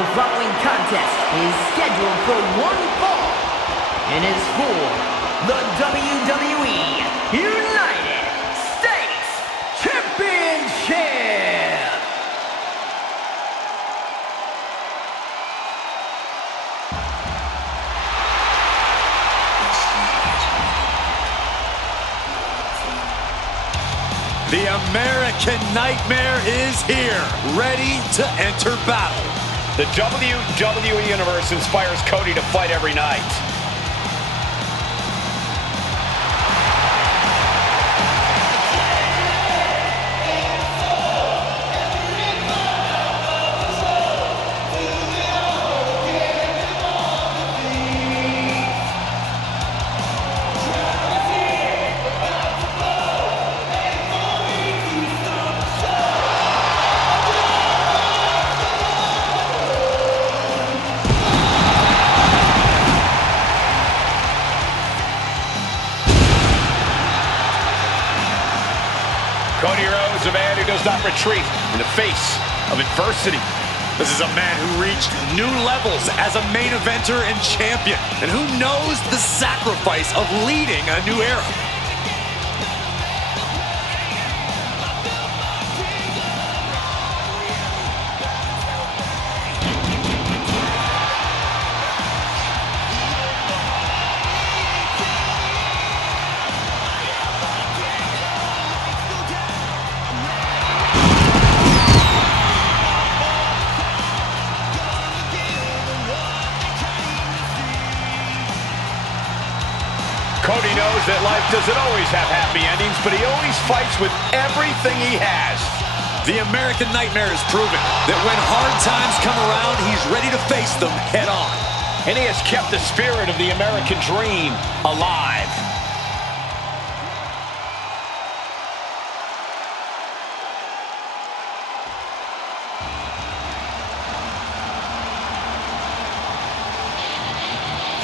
The following contest is scheduled for one fall and is for the WWE United States Championship. The American Nightmare is here, ready to enter battle. The WWE Universe inspires Cody to fight every night. Cody Rhodes, a man who does not retreat in the face of adversity. This is a man who reached new levels as a main eventer and champion, and who knows the sacrifice of leading a new era. Cody knows that life doesn't always have happy endings, but he always fights with everything he has. The American Nightmare has proven that when hard times come around, he's ready to face them head on. And he has kept the spirit of the American dream alive.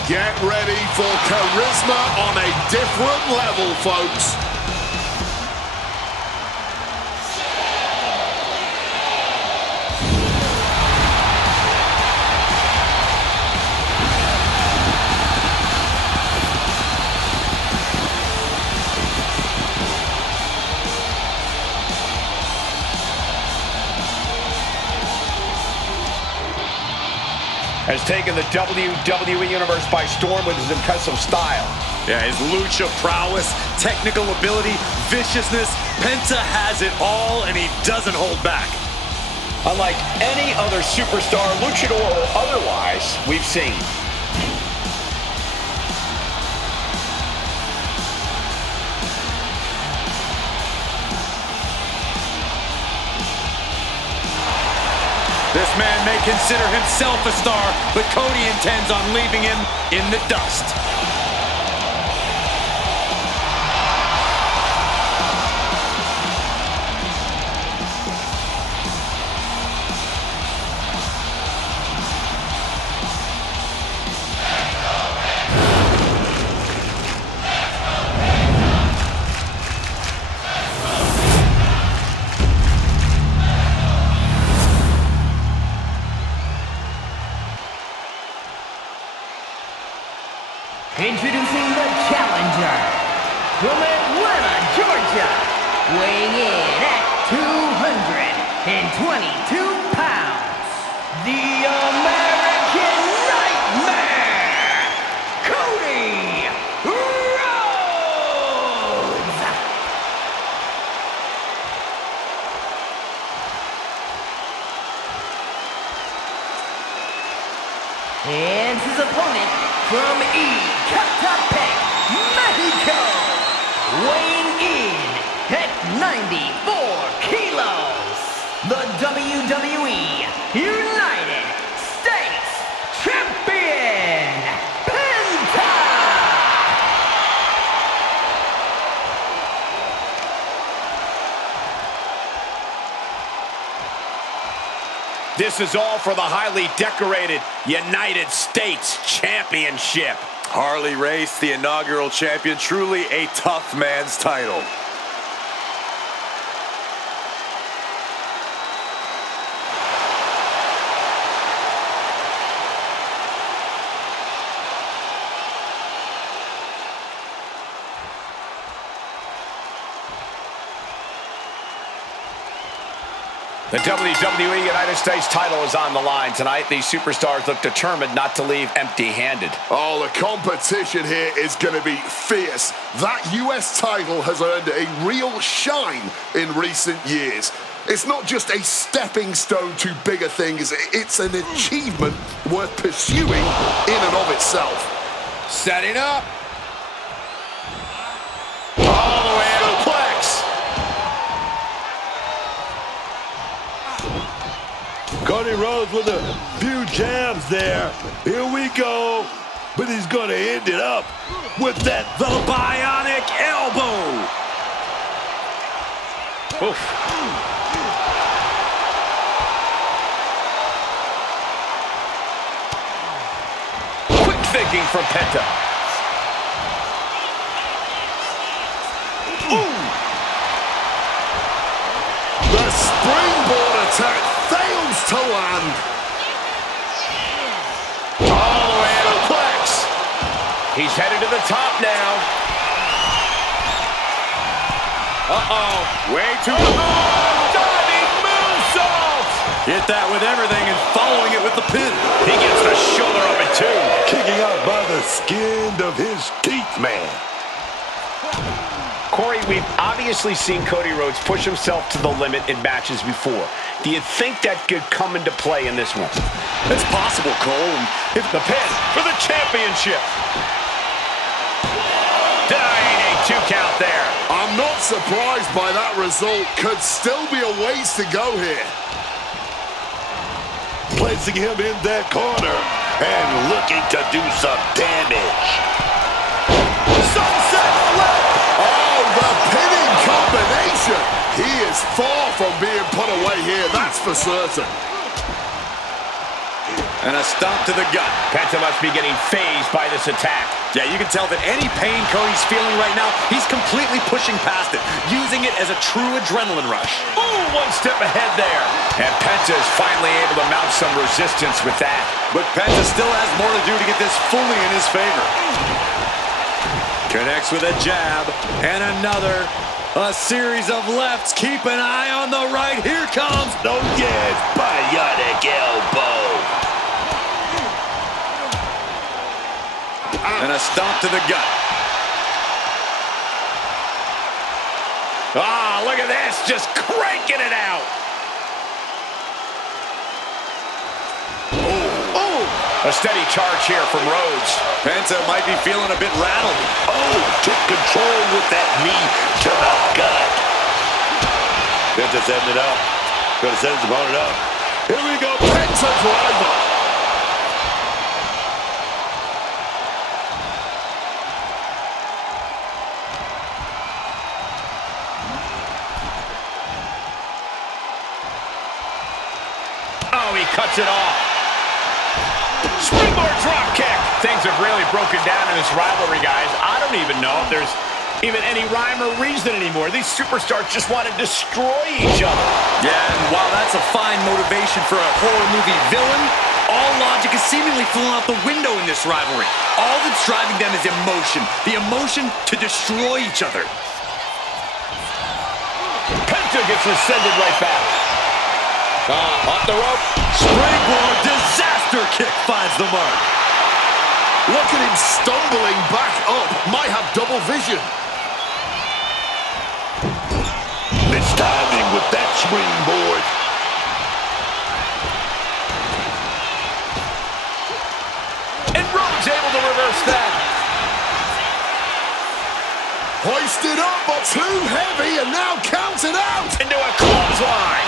Get ready for charisma on a different level, folks. Has taken the WWE Universe by storm with his impressive style. Yeah, his lucha prowess, technical ability, viciousness. Penta has it all, and he doesn't hold back. Unlike any other superstar, luchador or otherwise, we've seen. This man may consider himself a star, but Cody intends on leaving him in the dust. Introducing the challenger from Atlanta, Georgia, weighing in at 222 pounds, the American Nightmare, Cody Rhodes. And his opponent from Ecatepec, Mexico, weighing in at 94 kilos, the WWE United States Champion, Penta! This is all for the highly decorated United States Championship. Harley Race, the inaugural champion, truly a tough man's title. The WWE United States title is on the line tonight. These superstars look determined not to leave empty-handed. Oh, the competition here is going to be fierce. That US title has earned a real shine in recent years. It's not just a stepping stone to bigger things. It's an achievement worth pursuing in and of itself. Setting up. All the way to the plex. Cody Rhodes with a few jabs there. Here we go. But he's going to end it up with the bionic elbow. Oof. Quick thinking from Penta. Ooh. The springboard attack fails to land. All the way to the plex. He's headed to the top now. Uh-oh. Way too... Diving moonsault! Hit that with everything and following it with the pin. He gets the shoulder of it, too. Kicking out by the skin of his teeth, man. Corey, we've obviously seen Cody Rhodes push himself to the limit in matches before. Do you think that could come into play in this one? It's possible, Cole. If the pin for the championship. Denying a 2 count there. I'm not surprised by that result. Could still be a ways to go here. Placing him in that corner and looking to do some damage. Sunset flip. Oh, the pinning combination. He is far from being put away here, that's for certain. And a stomp to the gut. Penta must be getting phased by this attack. Yeah, you can tell that any pain Cody's feeling right now, he's completely pushing past it, using it as a true adrenaline rush. Ooh, one step ahead there. And Penta is finally able to mount some resistance with that. But Penta still has more to do to get this fully in his favor. Connects with a jab and another. A series of lefts. Keep an eye on the right. Here comes. Oh, yes, bionic elbow. And a stomp to the gut. Ah, look at this. Just cranking it out. Oh, a steady charge here from Rhodes. Penta might be feeling a bit rattled. Oh, took control with that knee to the gut. Penta setting it up. Gonna set his opponent up. Here we go, Penta driver. Oh, he cuts it off. Springboard drop kick. Things have really broken down in this rivalry, guys. I don't even know if there's even any rhyme or reason anymore. These superstars just want to destroy each other. Yeah, and while that's a fine motivation for a horror movie villain, all logic is seemingly flown out the window in this rivalry. All that's driving them is emotion. The emotion to destroy each other. Penta gets ascended right back. Off the rope. Springboard disaster kick finds the mark. Look at him stumbling back up. Might have double vision. It's timing with that springboard. And Rhodes able to reverse that. Hoisted up, but too heavy, and now counted out. Into a clothesline.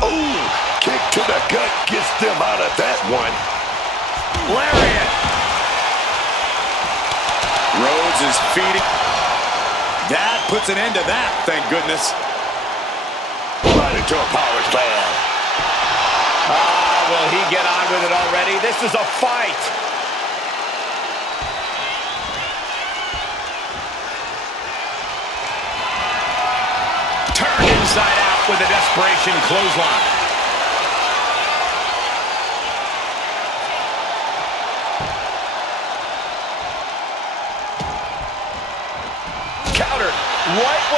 Ooh, kick to the gut gets them out of that one. Lariat. Rhodes is feeding. That puts an end to that, thank goodness. Right into a power slam. Will he get on with it already? This is a fight. Turned inside out with a desperation clothesline.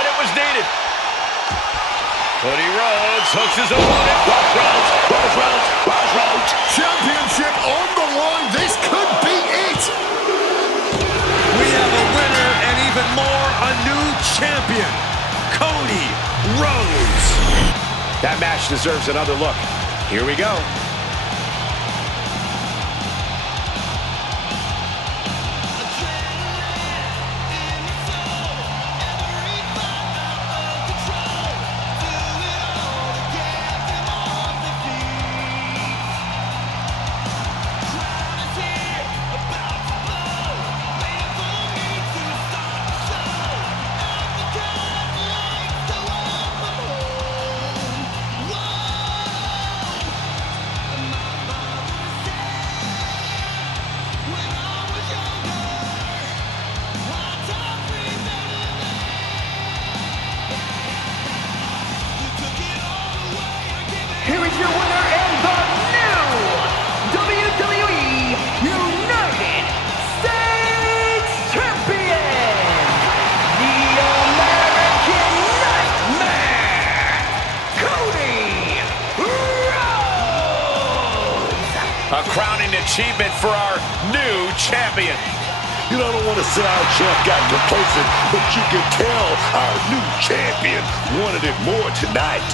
when it was needed. Cody Rhodes hooks his opponent. Rhodes. Championship on the line. This could be it. We have a winner and even more, a new champion, Cody Rhodes. That match deserves another look. Here we go. Here is your winner and the new WWE United States Champion, the American Nightmare, Cody Rhodes. A crowning achievement for our new champion. You know, I don't want to say our champ got complacent, but you can tell our new champion wanted it more tonight.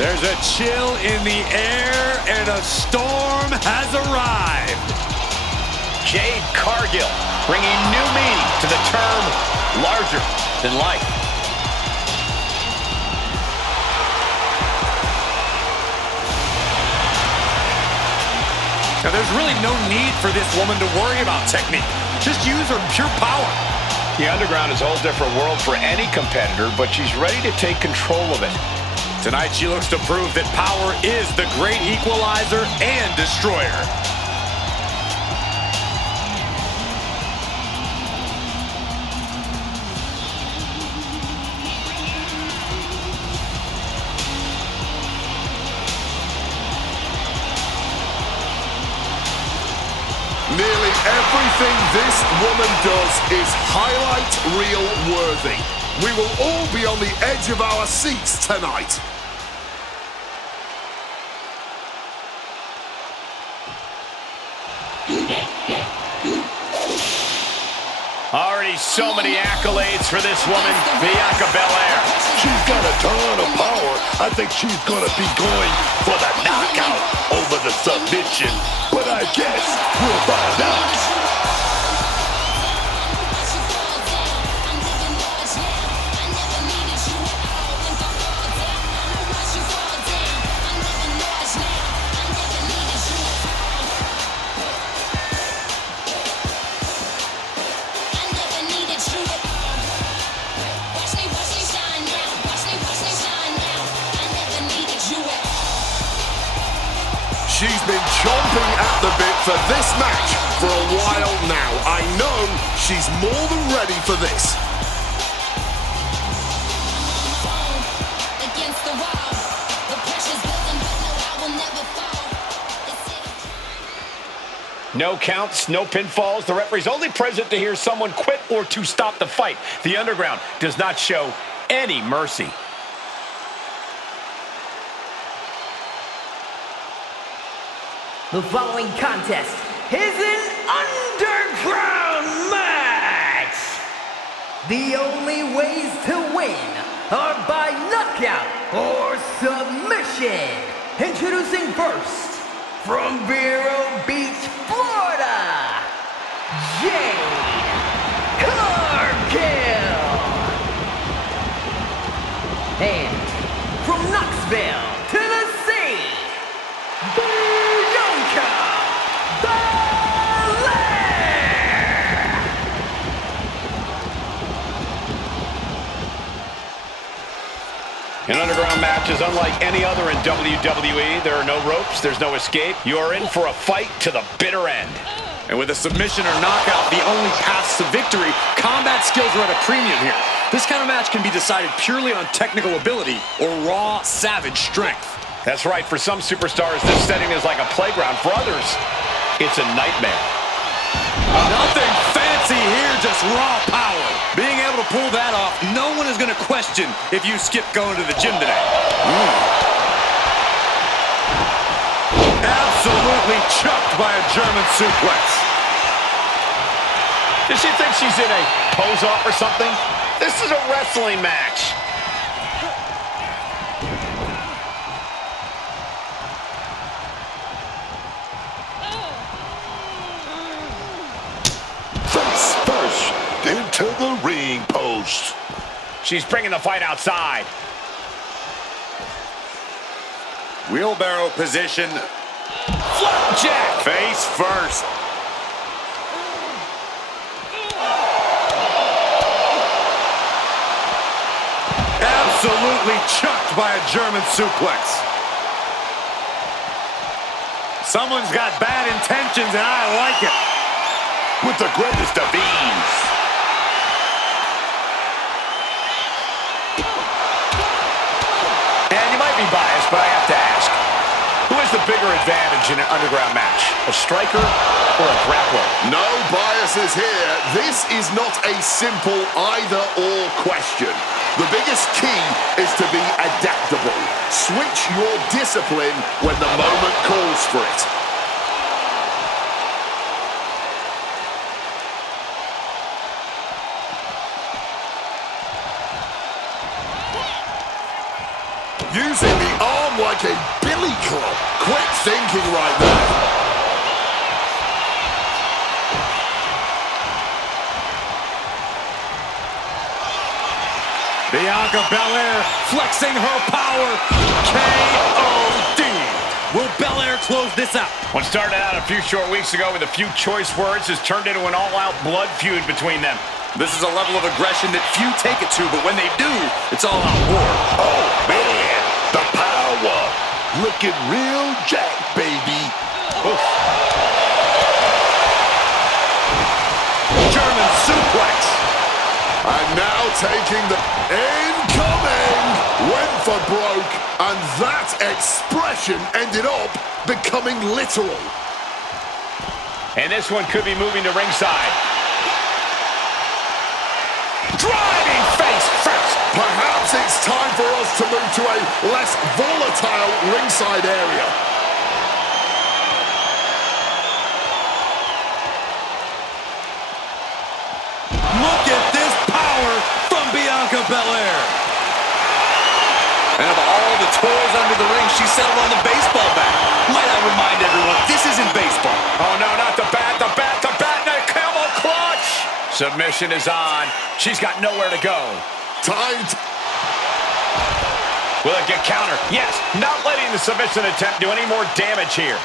There's a chill in the air and a storm has arrived. Jade Cargill bringing new meaning to the term larger than life. Now, there's really no need for this woman to worry about technique. Just use her pure power. The Underground is a whole different world for any competitor, but she's ready to take control of it. Tonight, she looks to prove that power is the great equalizer and destroyer. Nearly everything this woman does is highlight reel worthy. We will all be on the edge of our seats tonight. Already so many accolades for this woman, Bianca Belair. She's got a ton of power. I think she's going to be going for the knockout over the submission. But I guess we'll find out. She's been chomping at the bit for this match for a while now. I know she's more than ready for this. No counts, no pinfalls. The referee's only present to hear someone quit or to stop the fight. The Underground does not show any mercy. The following contest is an Underground match. The only ways to win are by knockout or submission. Introducing first, from Vero Beach, Florida, Jade Cargill. And from Knoxville, Tennessee, Bianca Belair. An Underground match is unlike any other in WWE. There are no ropes, there's no escape. You are in for a fight to the bitter end. And with a submission or knockout, the only paths to victory, combat skills are at a premium here. This kind of match can be decided purely on technical ability or raw, savage strength. That's right, for some superstars, this setting is like a playground. For others, it's a nightmare. Nothing fancy here, just raw power. Being able to pull that off, no one is going to question if you skip going to the gym today. Absolutely chucked by a German suplex. Does she think she's in a pose-off or something? This is a wrestling match. Face first into the ring post. She's bringing the fight outside. Wheelbarrow position. Flapjack! Face first. Absolutely chucked by a German suplex. Someone's got bad intentions, and I like it. With the greatest of ease. And you might be biased, but I have to ask. Who has the bigger advantage in an Underground match? A striker or a grappler? No biases here. This is not a simple either-or question. The biggest key is to be adaptable. Switch your discipline when the moment calls for it. Using the arm like a billy club. Quick thinking right there. Bianca Belair flexing her power. K.O.D. Will Belair close this out? What started out a few short weeks ago with a few choice words has turned into an all-out blood feud between them. This is a level of aggression that few take it to, but when they do, it's all out war. Oh, man. The power. Looking real jack, baby. Oof. German suplex. And now taking the incoming. Went for broke. And that expression ended up becoming literal. And this one could be moving to ringside. Driving face first. Perhaps it's time for us to move to a less volatile ringside area. Look at this power from Bianca Belair. And of all the toys under the ring, she settled on the baseball bat. Might I remind everyone, this isn't baseball. Oh, no, not the bat, the bat, the bat, and a camel clutch. Submission is on. She's got nowhere to go. Time to... Will it get counter? Yes, not letting the submission attempt do any more damage here.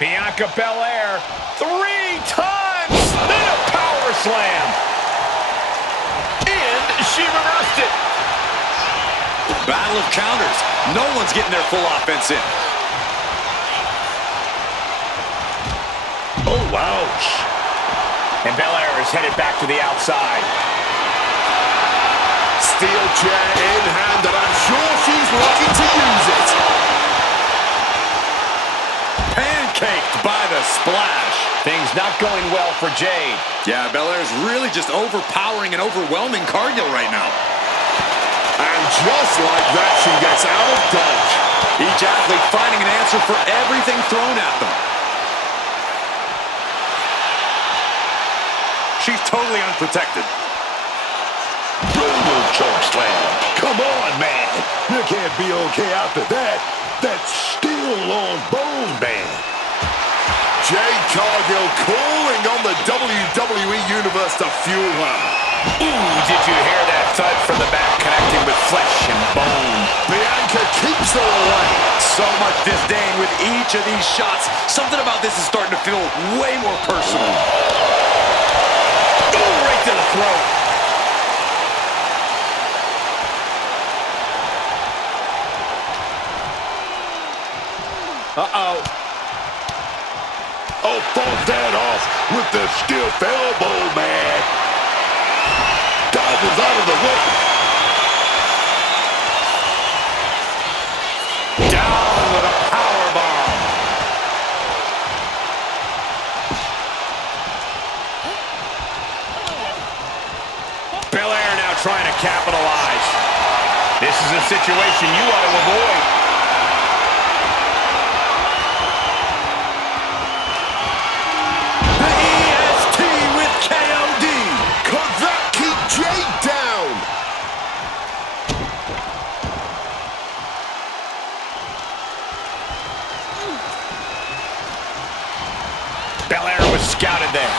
Bianca Belair, 3 times, then a power slam. And she reversed it. Battle of counters. No one's getting their full offense in. Oh, ouch. And Belair is headed back to the outside. Steel chair in hand, and I'm sure she's looking to use it. Pancaked by the splash. Things not going well for Jade. Yeah, Belair's really just overpowering and overwhelming Cargill right now. And just like that, she gets out of dodge. Each athlete finding an answer for everything thrown at them. She's totally unprotected. Brutal choke slam. Come on, man. You can't be okay after that. That's still on bone, man. Jade Cargill calling on the WWE Universe to fuel her. Ooh, did you hear that thud from the back connecting with flesh and bone? Bianca keeps her away. So much disdain with each of these shots. Something about this is starting to feel way more personal. Ooh, right to the throat. Uh-oh. Oh, fought that off with the stiff elbow, man. Dodges out of the way. Down with a powerbomb. Belair now trying to capitalize. This is a situation you want to avoid. Jade down. Belair was scouted there.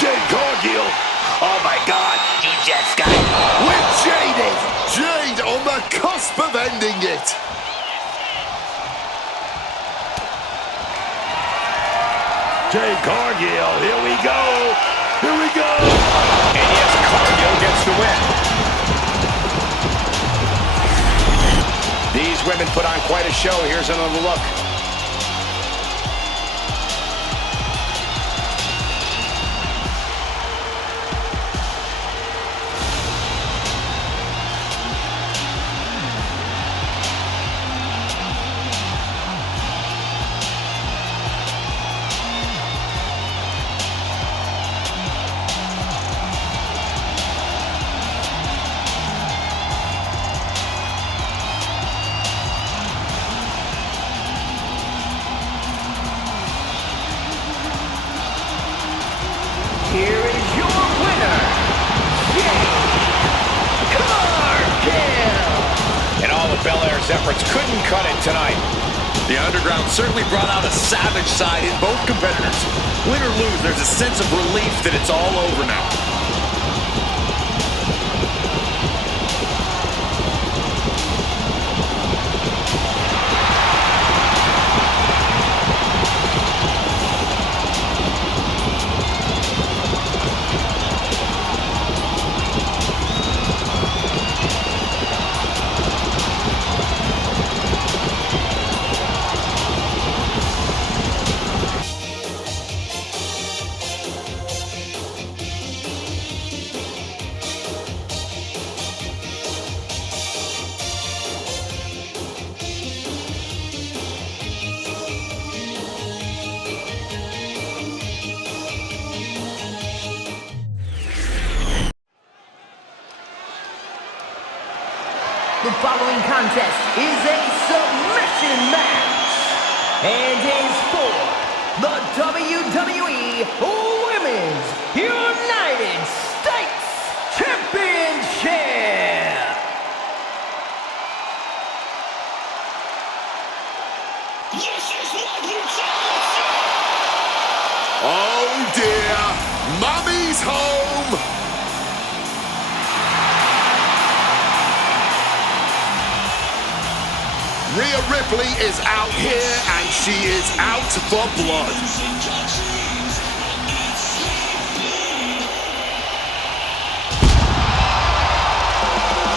Jade Cargill. Oh, my God. You just got it. With Jade. Jade on the cusp of ending it. Jade Cargill, here we go. Here we go. And yes, Cargill gets the win. These women put on quite a show. Here's another look. Here is your winner, Jade Cargill. And all of Belair's efforts couldn't cut it tonight. The Underground certainly brought out a savage side in both competitors. Win or lose, there's a sense of relief that it's all over now. The following contest is a submission match and is for the WWE Women's United States Championship. This is what you call. Oh dear, Mummy's home. Rhea Ripley is out here, and she is out for blood.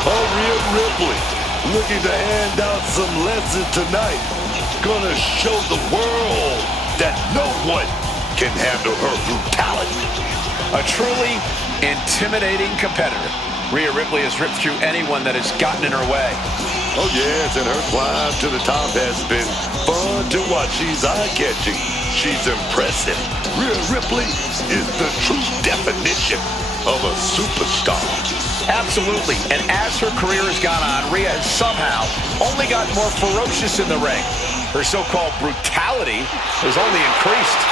Oh, Rhea Ripley looking to hand out some lessons tonight. gonna show the world that no one can handle her brutality. A truly intimidating competitor. Rhea Ripley has ripped through anyone that has gotten in her way. Oh yes, and her climb to the top has been fun to watch. She's eye-catching. She's impressive. Rhea Ripley is the true definition of a superstar. Absolutely, and as her career has gone on, Rhea has somehow only gotten more ferocious in the ring. Her so-called brutality has only increased.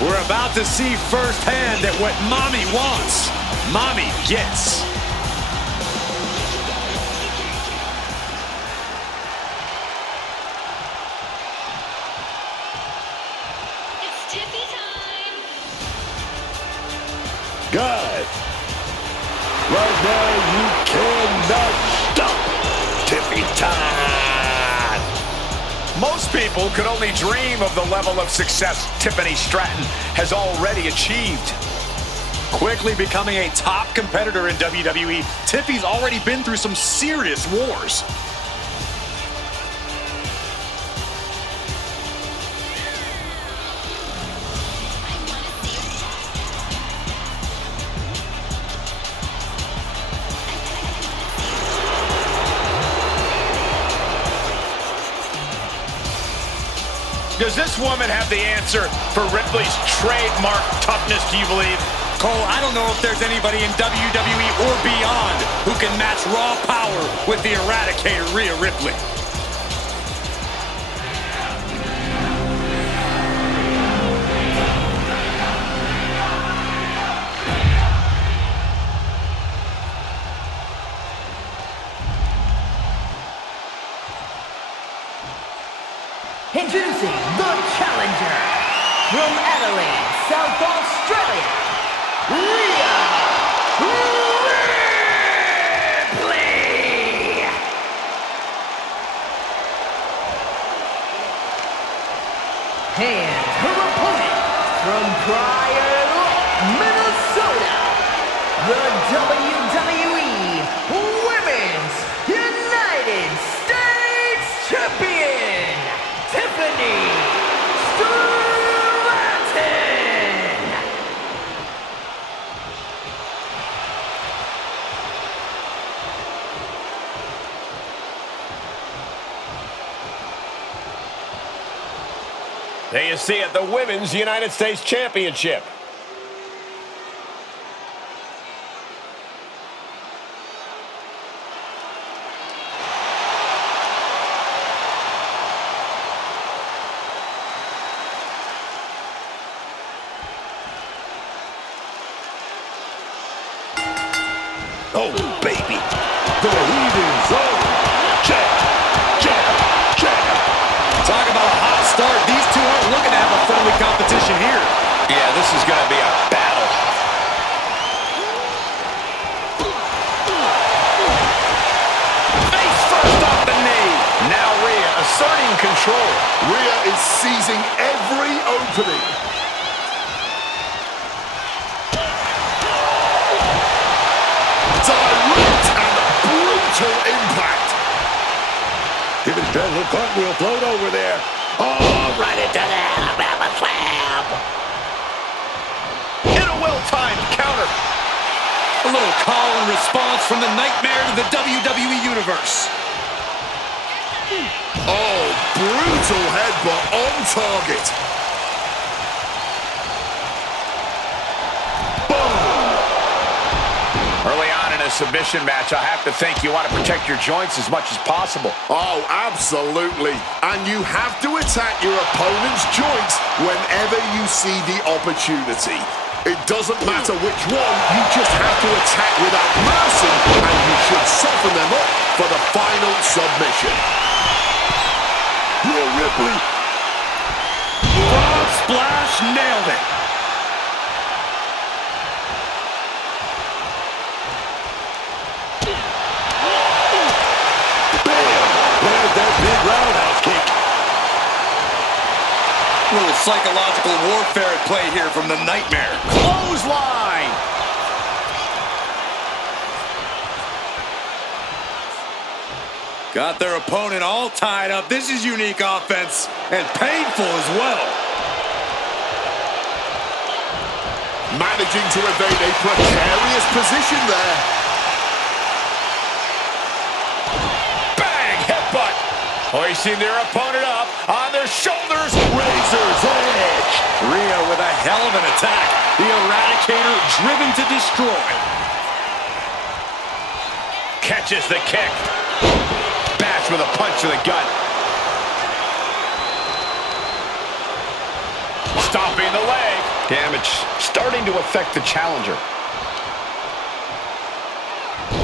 We're about to see firsthand that what mommy wants, mommy gets. It's Tiffy time. Guys, right now you cannot stop Tiffy time. Most people could only dream of the level of success Tiffany Stratton has already achieved. Quickly becoming a top competitor in WWE, Tiffy's already been through some serious wars. Does this woman have the answer for Ripley's trademark toughness, do you believe? Cole, I don't know if there's anybody in WWE or beyond who can match raw power with the Eradicator, Rhea Ripley. Introducing the challenger from Adelaide, South Australia, Rhea Ripley. And her opponent from Prior Lake, Minnesota, the WWE Women's United States Champion, Tiffany Stratton. There you see it, the Women's United States Championship. Oh, baby. The heat is on. Jab, jab, jab. Talk about a hot start. These two aren't looking to have a friendly competition here. Yeah, this is going to be a battle. Face first off the knee. Now Rhea asserting control. Rhea is seizing every opening. Direct and brutal impact. Tiffany Stratton, little cartwheel float over there. Oh, right into the Alabama slam. In a well-timed counter. A little call and response from the nightmare to the WWE Universe. Oh, brutal headbutt on target. Early on in a submission match, I have to think you want to protect your joints as much as possible. Oh, absolutely. And you have to attack your opponent's joints whenever you see the opportunity. It doesn't matter which one, you just have to attack without mercy, and you should soften them up for the final submission. Rhea Ripley. Frog splash, nailed it. big roundhouse kick. A little psychological warfare at play here from the Nightmare. Clothesline. Got their opponent all tied up. This is unique offense and painful as well. Managing to evade a precarious position there. Bang! Headbutt. Hoisting their opponent up on their shoulders. Razor's edge. Rhea with a hell of an attack. The Eradicator driven to destroy. Catches the kick. Bash with a punch to the gut. Stomping the leg. Damage starting to affect the challenger.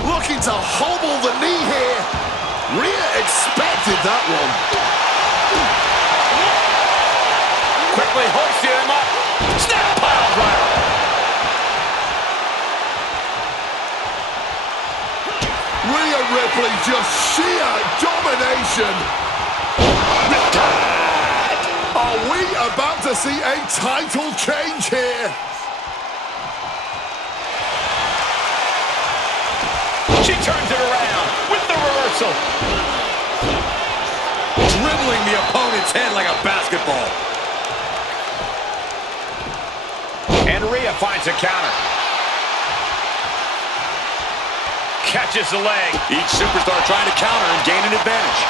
Looking to hobble the knee here. Rhea expected that one. Quickly hoisting him up. Snap pile driver. Rhea Ripley, just sheer domination. Are we about to see a title change here? She turns it around with the reversal. Dribbling the opponent's head like a basketball. And Rhea finds a counter. Catches the leg. Each superstar trying to counter and gain an advantage.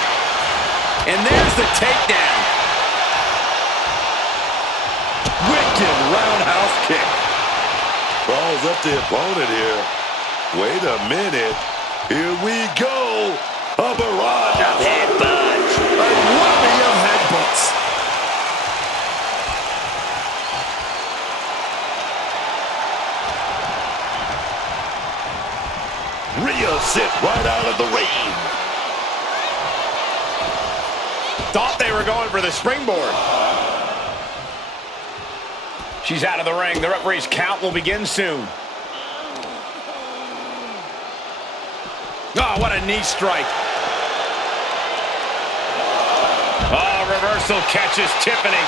And there's the takedown. Wicked roundhouse kick. Balls up the opponent here. Wait a minute. Here we go. A barrage of headbutts. A whammy of headbutts. Rhea sent right out of the ring. Thought they were going for the springboard. She's out of the ring. The referee's count will begin soon. Oh, what a knee strike. Oh, reversal catches Tiffany.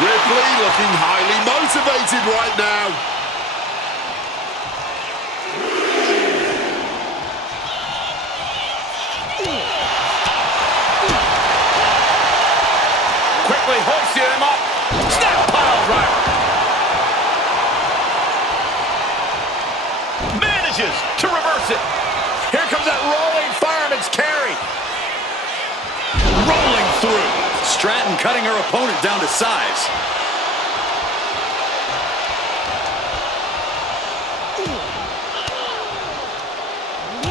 Ripley looking highly motivated right now. Quickly hoisting him up. Snap pile driver. Manages to reverse it. Here comes that rolling fireman's carry. Rolling through. Stratton cutting her opponent down to size.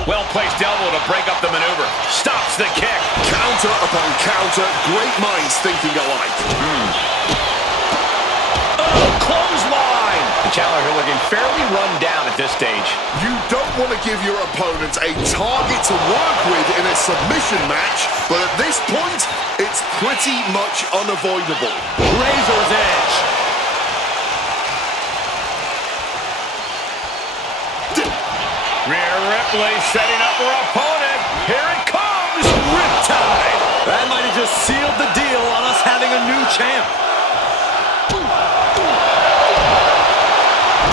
Well-placed elbow to break up the maneuver. Stops the kick. Counter upon counter. Great minds thinking alike. Oh, clothesline. The challenger looking fairly run down at this stage. You don't want to give your opponent a target to work with in a submission match, but at this point, it's pretty much unavoidable. Razor's edge. Rhea Ripley setting up her opponent. Here it comes. Riptide. That might have just sealed the deal on us having a new champ.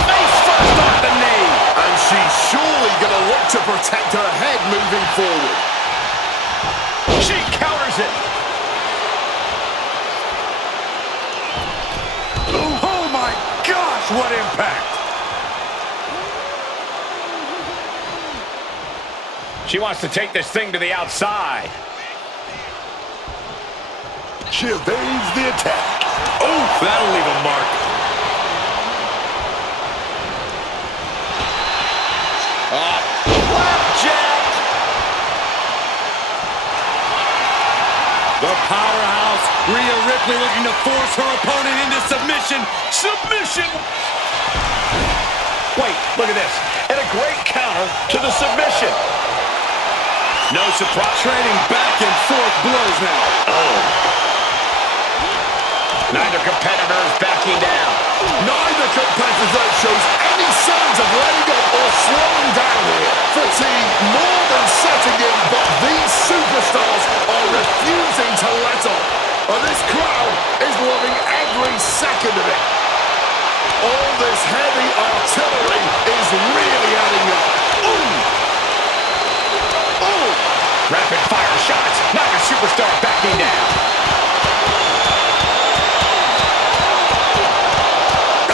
Face first off the knee. And she's surely going to look to protect her head moving forward. She counters it. Oh my gosh, what impact. She wants to take this thing to the outside. She evades the attack. Oh, that'll leave a mark. Flapjack. The powerhouse, Rhea Ripley looking to force her opponent into submission. Submission. Wait, look at this. And a great counter to the submission. No surprise. Trading back and forth blows now. Neither competitor is backing down. Neither competitor shows any signs of letting up or slowing down here. Fatigue more than setting in, but into it. All this heavy artillery is really adding up. Ooh! Ooh! Rapid fire shots. Knock a superstar backing down.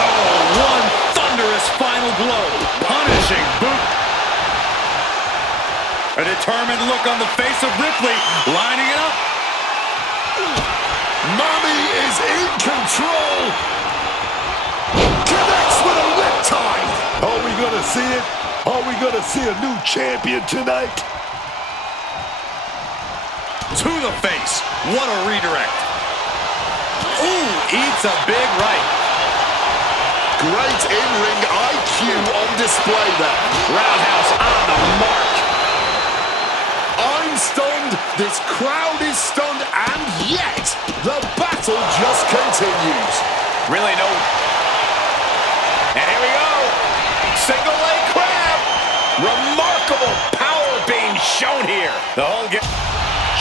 Oh, one thunderous final blow. Punishing boot. A determined look on the face of Ripley, lining it up. Mommy is in control. Connects with a riptide. Are we gonna see it? Are we gonna see a new champion tonight? To the face. What a redirect. Ooh, eats a big right. Great in-ring IQ on display there. Roundhouse on the mark. I'm stunned, this crowd is stunned, and yet the battle just continues. Really no. And here we go. Single leg crab. Remarkable power being shown here. The whole game.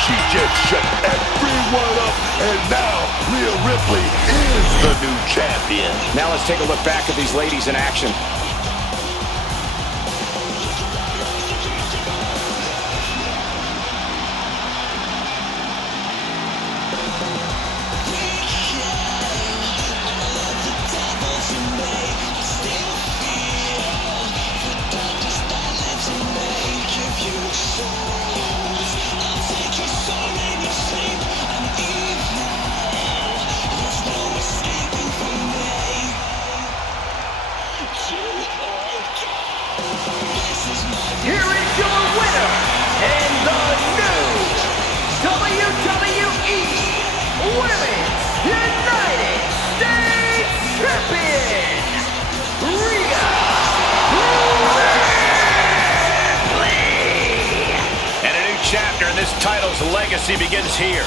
She just shut everyone up, and now Rhea Ripley is the new champion. Now let's take a look back at these ladies in action. Here is your winner, and the new WWE Women's United States Champion, Rhea Ripley. And a new chapter in this title's legacy begins here.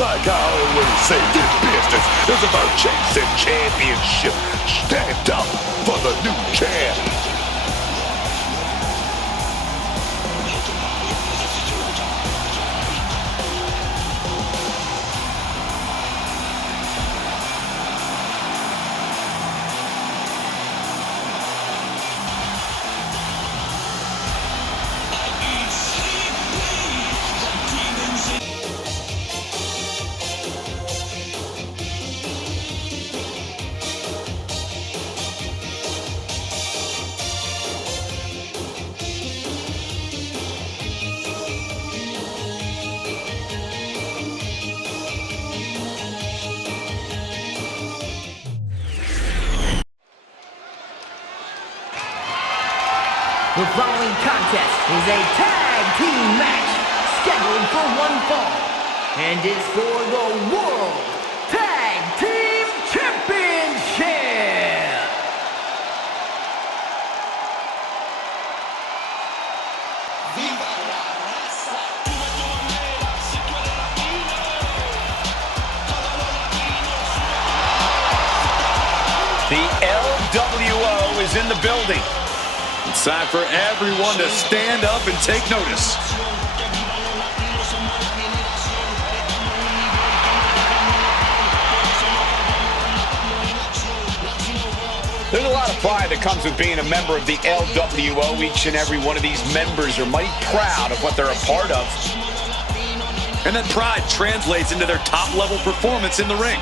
Like I always say, this business is about chasing championship. Stand up for the new champ. The following contest is a tag team match scheduled for one fall and is for the World Tag Team Championship. The L.W.O. is in the building. It's time for everyone to stand up and take notice. There's a lot of pride that comes with being a member of the L.W.O. Each and every one of these members are mighty proud of what they're a part of. And that pride translates into their top-level performance in the ring.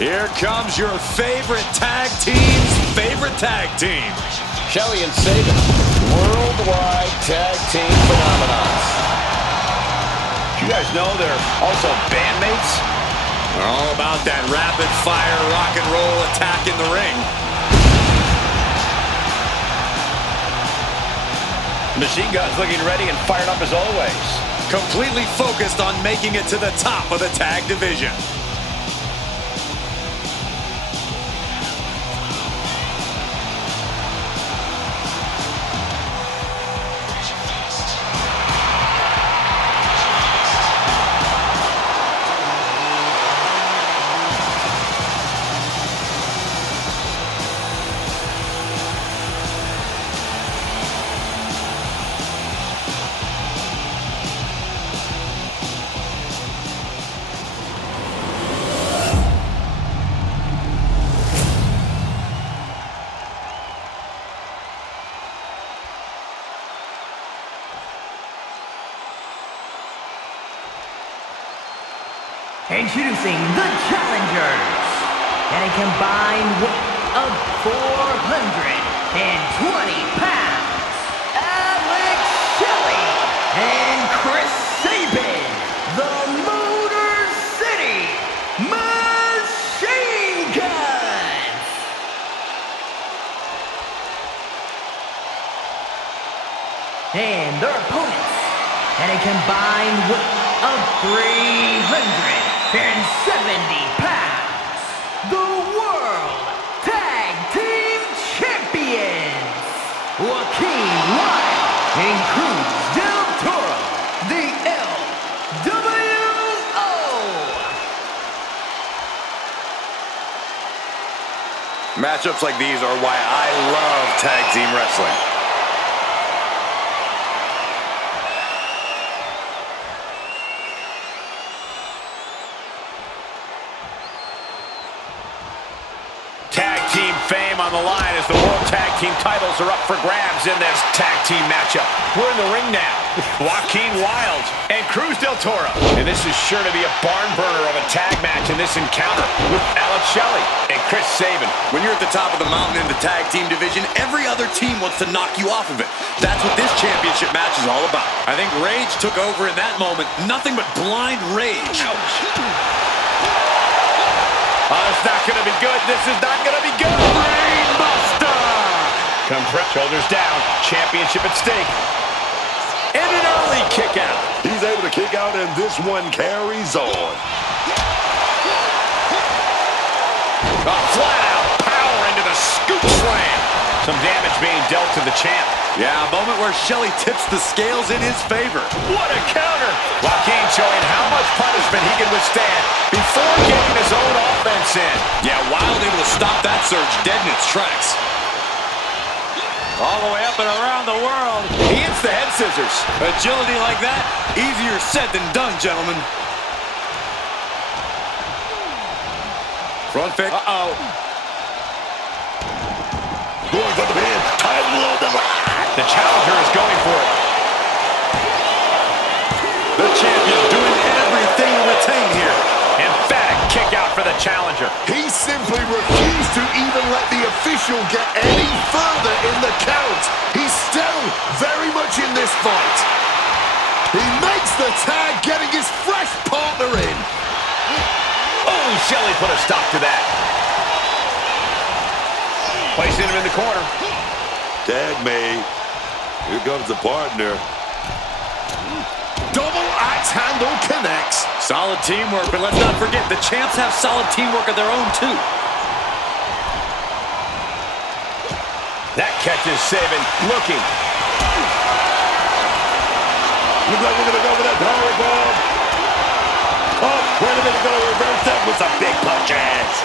Here comes your favorite tag team's favorite tag team. Shelly and Saban, worldwide tag team phenomenons. You guys know they're also bandmates? They're all about that rapid-fire rock and roll attack in the ring. Machine Gun's looking ready and fired up as always. Completely focused on making it to the top of the tag division. Introducing the challengers at a combined weight of 420 pounds, Alex Shelley and Chris Sabin, the Motor City Machine Guns. And their opponents at a combined weight of 370 pounds, the World Tag Team Champions, Joaquin Wilde and Cruz del Toro, the L.W.O. Matchups like these are why I love tag team wrestling. Fame on the line as the World Tag Team titles are up for grabs in this tag team matchup. We're in the ring now with Joaquin Wilde and Cruz del Toro. And this is sure to be a barn burner of a tag match in this encounter with Alex Shelley and Chris Sabin. When you're at the top of the mountain in the tag team division, every other team wants to knock you off of it. That's what this championship match is all about. I think rage took over in that moment. Nothing but blind rage. Ouch. Oh, it's not going to be good. This is not going to be good. Brainbuster! Compress, shoulders down. Championship at stake. And an early kick out. He's able to kick out, and this one carries on. Flat out power into the scoop slam. Some damage being dealt to the champ. Yeah, a moment where Shelley tips the scales in his favor. What a counter! Joaquin showing how much punishment he can withstand before getting his own offense in. Yeah, Wilde able to stop that surge dead in its tracks. All the way up and around the world. He hits the head scissors. Agility like that, easier said than done, gentlemen. Front fix. Uh-oh. Going for the pin. Tied below the line. The challenger is going for it. The champion doing everything to retain here. Emphatic kick out for the challenger. He simply refused to even let the official get any further in the count. He's still very much in this fight. He makes the tag, getting his fresh partner in. Oh, Shelley put a stop to that. Placing him in the corner. Tag made. Here comes the partner. Double axe handle connects. Solid teamwork, but let's not forget, the champs have solid teamwork of their own, too. That catches Sabin looking. Looks like we're going to go for that powerbomb. Oh, wait a minute, going to reverse that with some big punches.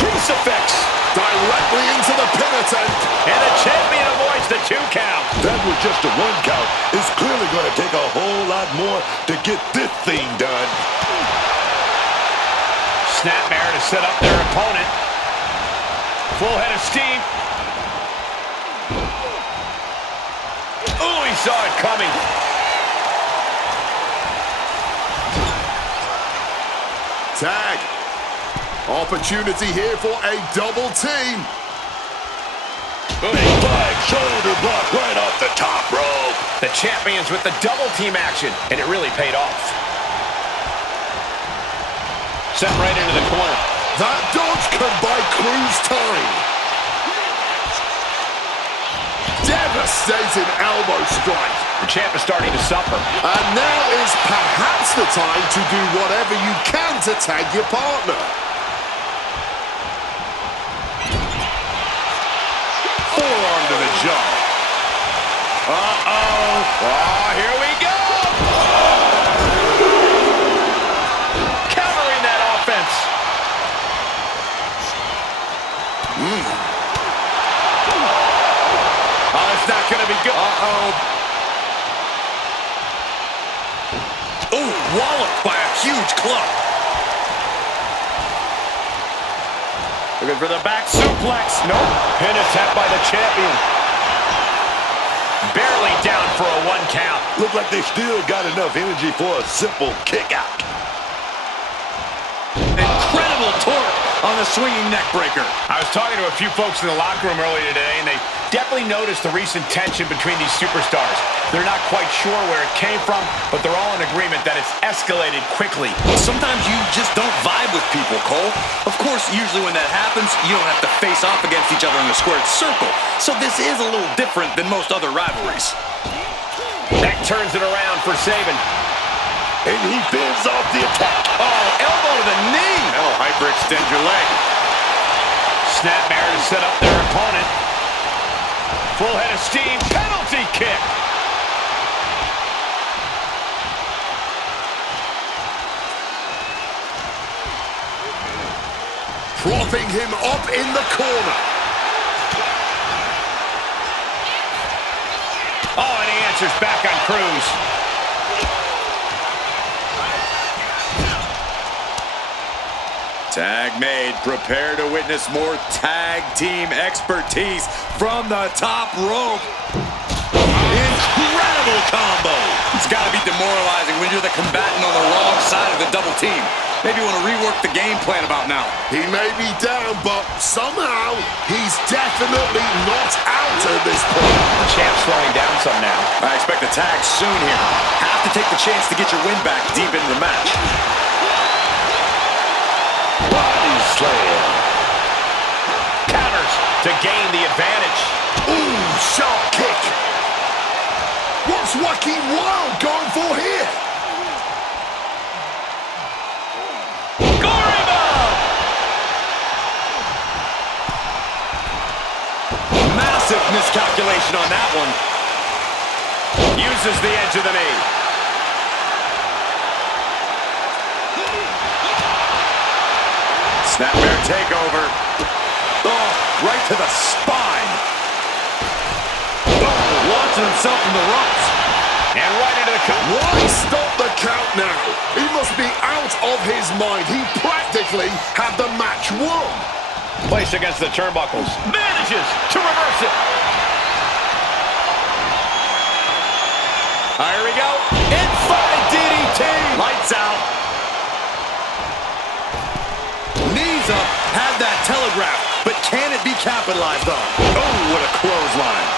Crucifix. Directly into the pin attempt. And the champion avoids the 2 count. That was just a 1 count. It's clearly going to take a whole lot more to get this thing done. Snapmare to set up their opponent. Full head of steam. Oh, he saw it coming. Tag. Opportunity here for a double team. Big flag shoulder block right off the top rope. The champions with the double team action, and it really paid off. Sent right into the corner. That dodge can buy Cruz time. Devastating elbow strike. The champ is starting to suffer. And now is perhaps the time to do whatever you can to tag your partner. Forearm to the jaw. Uh-oh. Oh, here we go. Countering that offense. Oh, it's not going to be good. Uh-oh. Oh, walloped by a huge club. Looking for the back suplex. Nope. Pin attempt by the champion. Barely down for a 1 count. Look like they still got enough energy for a simple kick out. Incredible torque on the swinging neck breaker. I was talking to a few folks in the locker room earlier today, and they definitely noticed the recent tension between these superstars. They're not quite sure where it came from, but they're all in agreement that it's escalated quickly. Sometimes you just don't vibe with people, Cole. Of course, usually when that happens, you don't have to face off against each other in a squared circle. So this is a little different than most other rivalries. That turns it around for Saban. And he bends off the attack. Oh, elbow to the knee. That'll hyperextend your leg. Snapmare to set up their opponent. Full head of steam. Penalty kick. Propping him up in the corner. Oh, and he answers back on Cruz. Tag made. Prepare to witness more tag team expertise from the top rope. Incredible combo. It's got to be demoralizing when you're the combatant on the wrong side of the double team. Maybe you want to rework the game plan about now. He may be down, but somehow he's definitely not out at this point. The champ's slowing down some now. I expect a tag soon here. Have to take the chance to get your win back deep into the match. Body slam. Counters to gain the advantage. Ooh, sharp kick. What's Wacky Wild going for here? Massive miscalculation on that one. Uses the edge of the knee. Snapmare takeover. Oh, right to the spine. Oh, launching himself from the ropes. And right into the count. Why stop the count now? He must be out of his mind. He practically had the match won. Placed against the turnbuckles. Manages to reverse it. Here we go. Inside DDT. Lights out. Knees up. Had that telegraph. But can it be capitalized on? Oh, what a clothesline.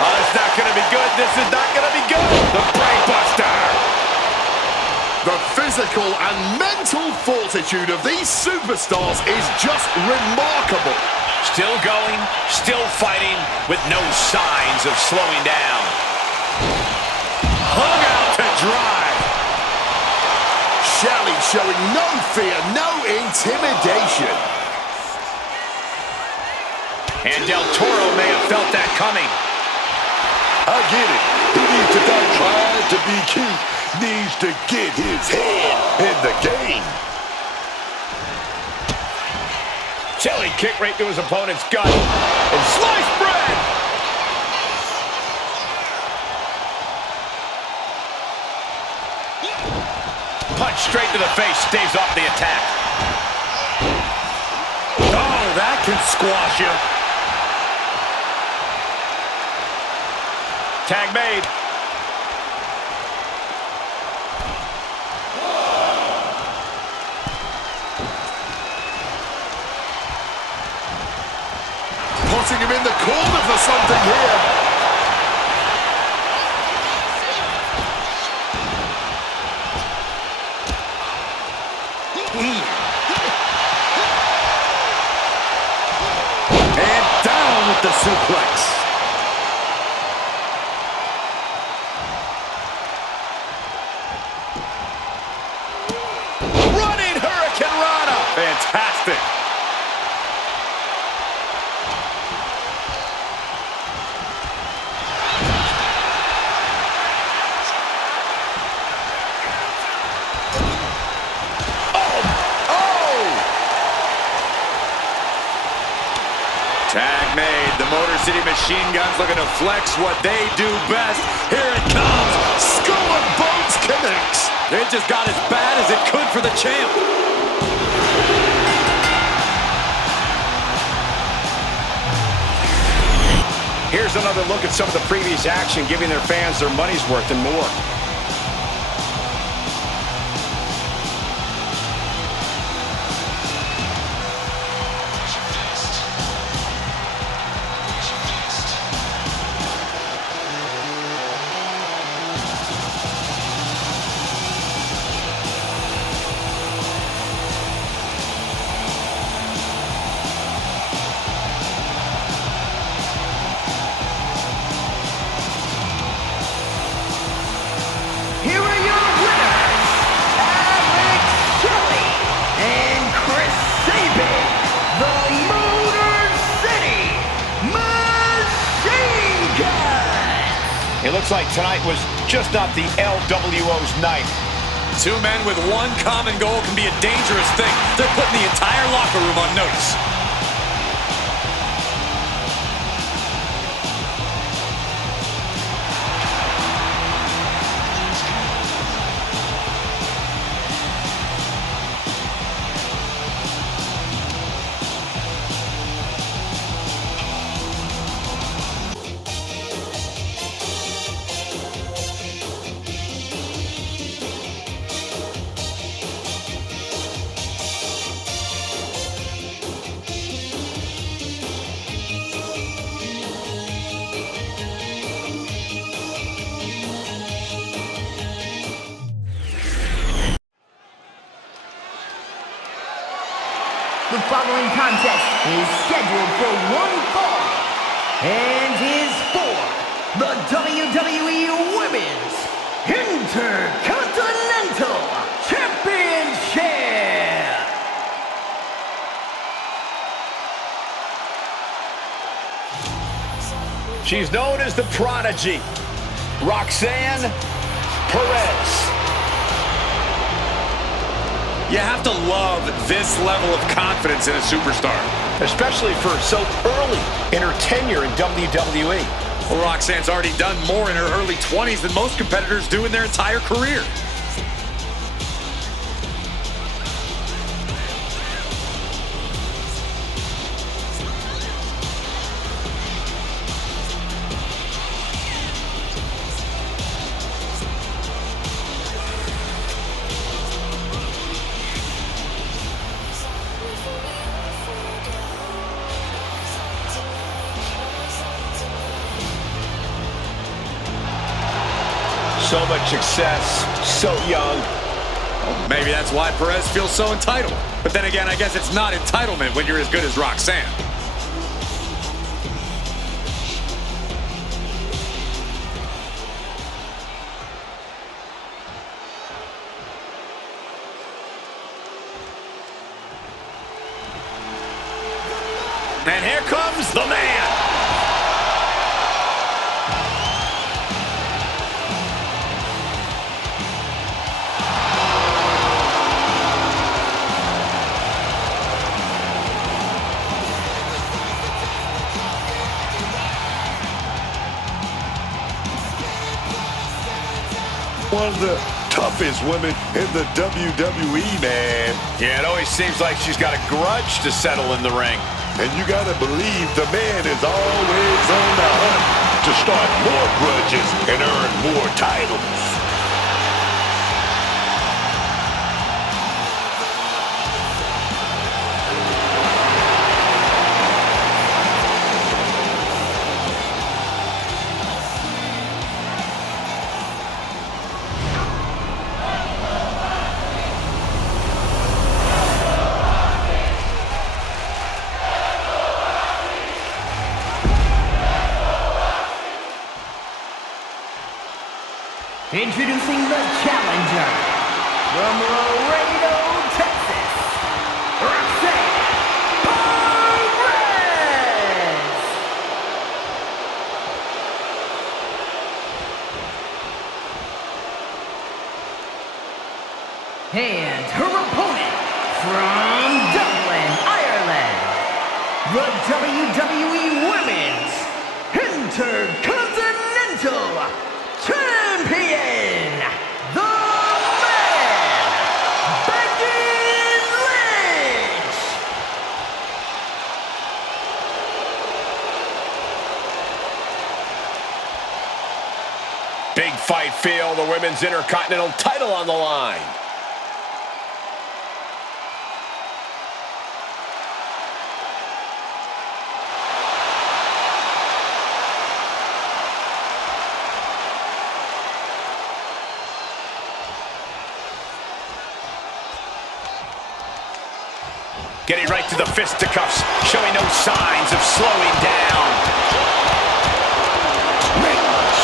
Oh, it's not going to be good. This is not going to be good. The brain buster. The physical and mental fortitude of these superstars is just remarkable. Still going, still fighting, with no signs of slowing down. Hung out to dry. Shelley showing no fear, no intimidation. And Del Toro may have felt that coming. I get it. He needs to stop trying to be cute. Needs to get his head in the game. Jelly kick right to his opponent's gut. And sliced bread! Punch straight to the face, stays off the attack. Oh, that can squash you. Tag made. Putting him in the corner for something here. the suplex. Running Hurricane Rana. Fantastic. Tag made. The Motor City Machine Guns looking to flex what they do best. Here it comes. Skull and Bones connects. It just got as bad as it could for the champ. Here's another look at some of the previous action, giving their fans their money's worth and more. Here are your winners, Alex Shelley and Chris Sabin, the Motor City Machine Guns. It looks like tonight was just not the L.W.O's night. Two men with one common goal can be a dangerous thing. They're putting the entire locker room on notice. The following contest is scheduled for one fall and is for the WWE Women's Intercontinental Championship. She's known as the Prodigy, Roxanne Perez. You have to love this level of confidence in a superstar. Especially for so early in her tenure in WWE. Well, Roxanne's already done more in her early 20s than most competitors do in their entire career. So much success, so young. Well, maybe that's why Perez feels so entitled. But then again, I guess it's not entitlement when you're as good as Roxanne. And here comes the man. One of the toughest women in the WWE, man. Yeah, it always seems like she's got a grudge to settle in the ring. And you gotta believe the man is always on the hunt to start more grudges and earn more titles. Introducing the challenger from Laredo, Texas, Roxanne Perez. And her opponent from Dublin, Ireland, the WWE Women's Intercontinental Champion, the man, Becky Lynch. Big fight feel, the Women's Intercontinental title on the line. Getting right to the fisticuffs, showing no signs of slowing down.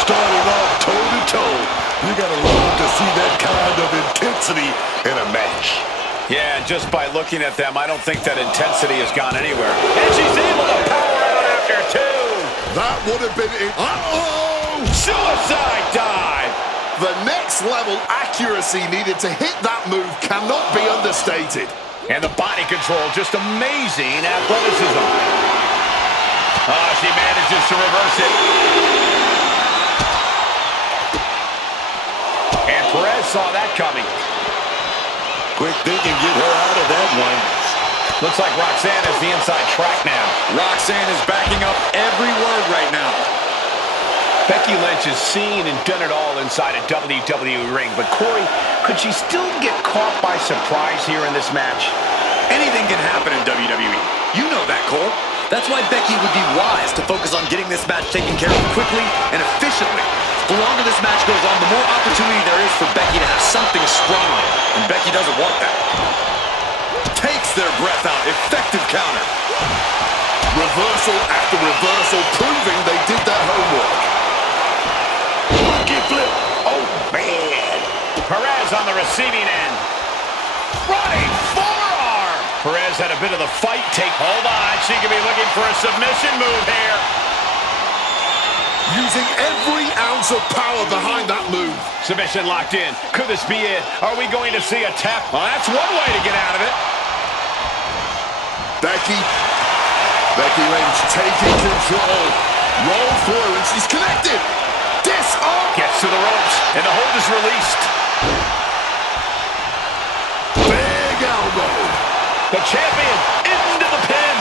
Starting off toe-to-toe. You gotta love to see that kind of intensity in a match. Yeah, just by looking at them, I don't think that intensity has gone anywhere. And she's able to power out after two. That would have been it. Uh-oh! Suicide dive. The next level accuracy needed to hit that move cannot be understated. And the body control, just amazing athleticism. Oh, she manages to reverse it. And Perez saw that coming. Quick thinking, get her out of that one. Looks like Roxanne is the inside track now. Roxanne is backing up every word right now. Becky Lynch has seen and done it all inside a WWE ring. But Corey, could she still get caught by surprise here in this match? Anything can happen in WWE. You know that, Cole. That's why Becky would be wise to focus on getting this match taken care of quickly and efficiently. The longer this match goes on, the more opportunity there is for Becky to have something sprung on her. And Becky doesn't want that. Takes their breath out. Effective counter. Reversal after reversal, proving they did their homework. Monkey flip. Oh, man. Perez on the receiving end. Running forearm. Perez had a bit of the fight take. Hold on, she could be looking for a submission move here. Using every ounce of power behind that move. Submission locked in. Could this be it? Are we going to see a tap? Well, that's one way to get out of it. Becky Lynch taking control. Roll through and she's connected. Disarm. Gets to the ropes and the hold is released. Big elbow. The champion into the pin.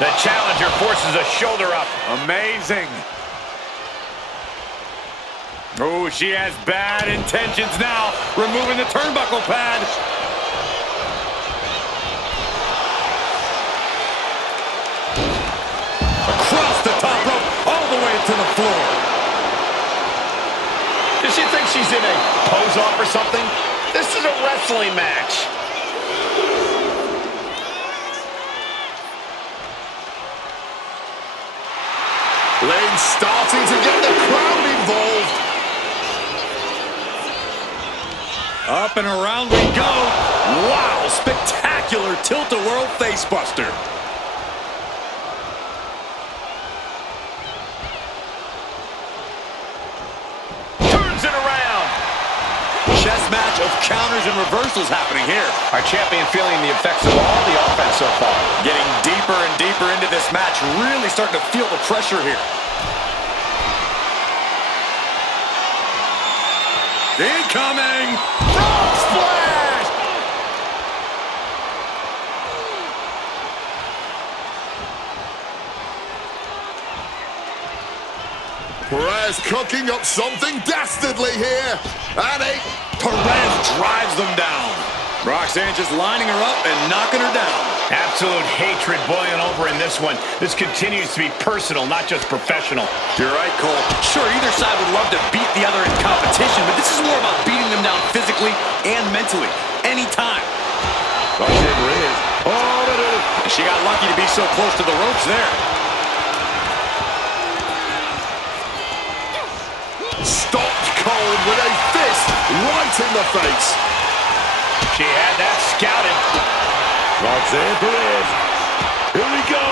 The challenger forces a shoulder up. Amazing. Oh, she has bad intentions now. Removing the turnbuckle pad. Across the top rope, all the way to the floor. Does she think she's in a pose-off or something? This is a wrestling match. Lynch starting to get the crowd involved. Up and around we go. Wow, spectacular tilt-a-whirl facebuster. Turns it around. Chess match of counters and reversals happening here. Our champion feeling the effects of all the offense so far. Getting deeper and deeper into this match, really starting to feel the pressure here. Incoming! Frog splash! Perez cooking up something dastardly here. And Perez drives them down. Roxanne just lining her up and knocking her down. Absolute hatred boiling over in this one. This continues to be personal, not just professional. You're right, Cole. Sure, either side would love to beat the other in competition, but this is more about beating them down physically and mentally. Anytime. Roxanne Perez. Oh, but She got lucky to be so close to the ropes there. stopped cold with a fist right in the face. She had that scouted. Roxanne Perez. Here we go.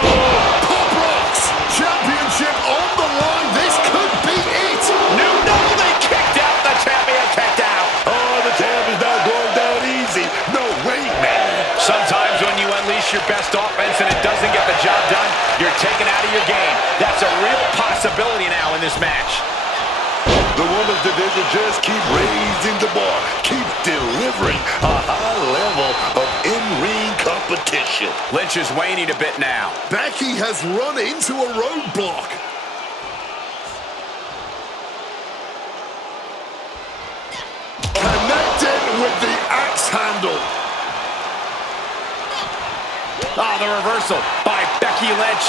Pop rocks. Championship on the line. This could be it. No, they kicked out the champion. Kicked out. Oh, the champ is not going down easy. No way, man. Sometimes when you unleash your best offense and it doesn't get the job done, you're taken out of your game. That's a real possibility now in this match. The women's division just keep raising the bar, keep delivering a high level of in-ring competition. Lynch is waning a bit now. Becky has run into a roadblock. Connected with the axe handle. The reversal by Becky Lynch.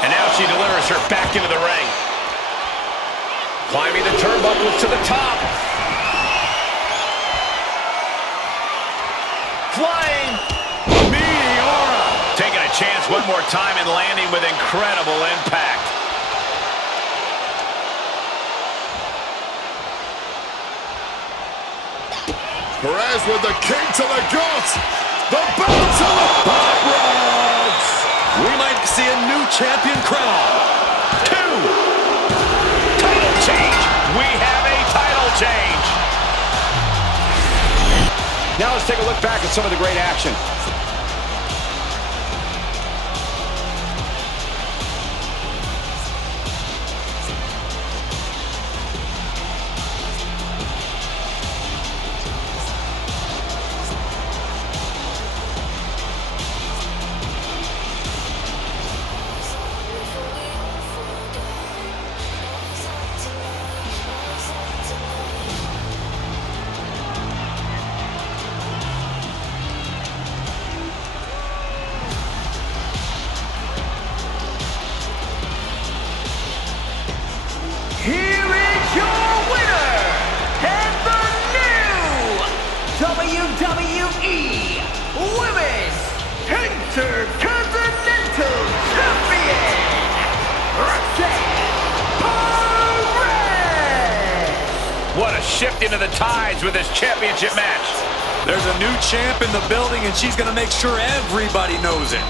And now she delivers her back into the ring. Climbing the turnbuckles to the top. Flying Meteora. Taking a chance one more time and landing with incredible impact. Perez with the kick to the gut. The belt to the hot rods. We might see a new champion crown. 2. Title change. We have a title change. Now let's take a look back at some of the great action. Here is your winner, and the new WWE Women's Intercontinental Champion, Roxanne Perez. What a shift into the tides with this championship match. There's a new champ in the building, and she's going to make sure everybody knows it.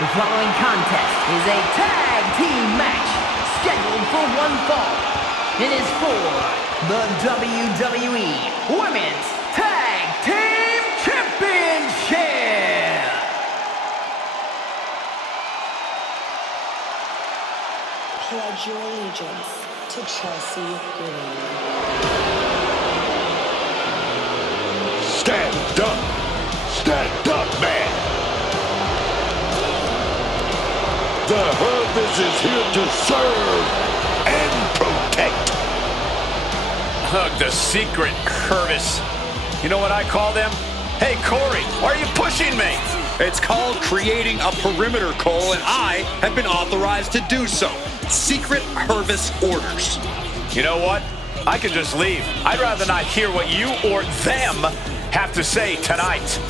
The following contest is a tag team match scheduled for one fall. It is for the WWE Women's Tag Team Championship. Pledge your allegiance to Chelsea Green. Stand up, man. The Hervice is here to serve and protect. The secret Hervice. You know what I call them? Hey, Corey, why are you pushing me? It's called creating a perimeter, Cole, and I have been authorized to do so. Secret Hervice orders. You know what? I could just leave. I'd rather not hear what you or them have to say tonight.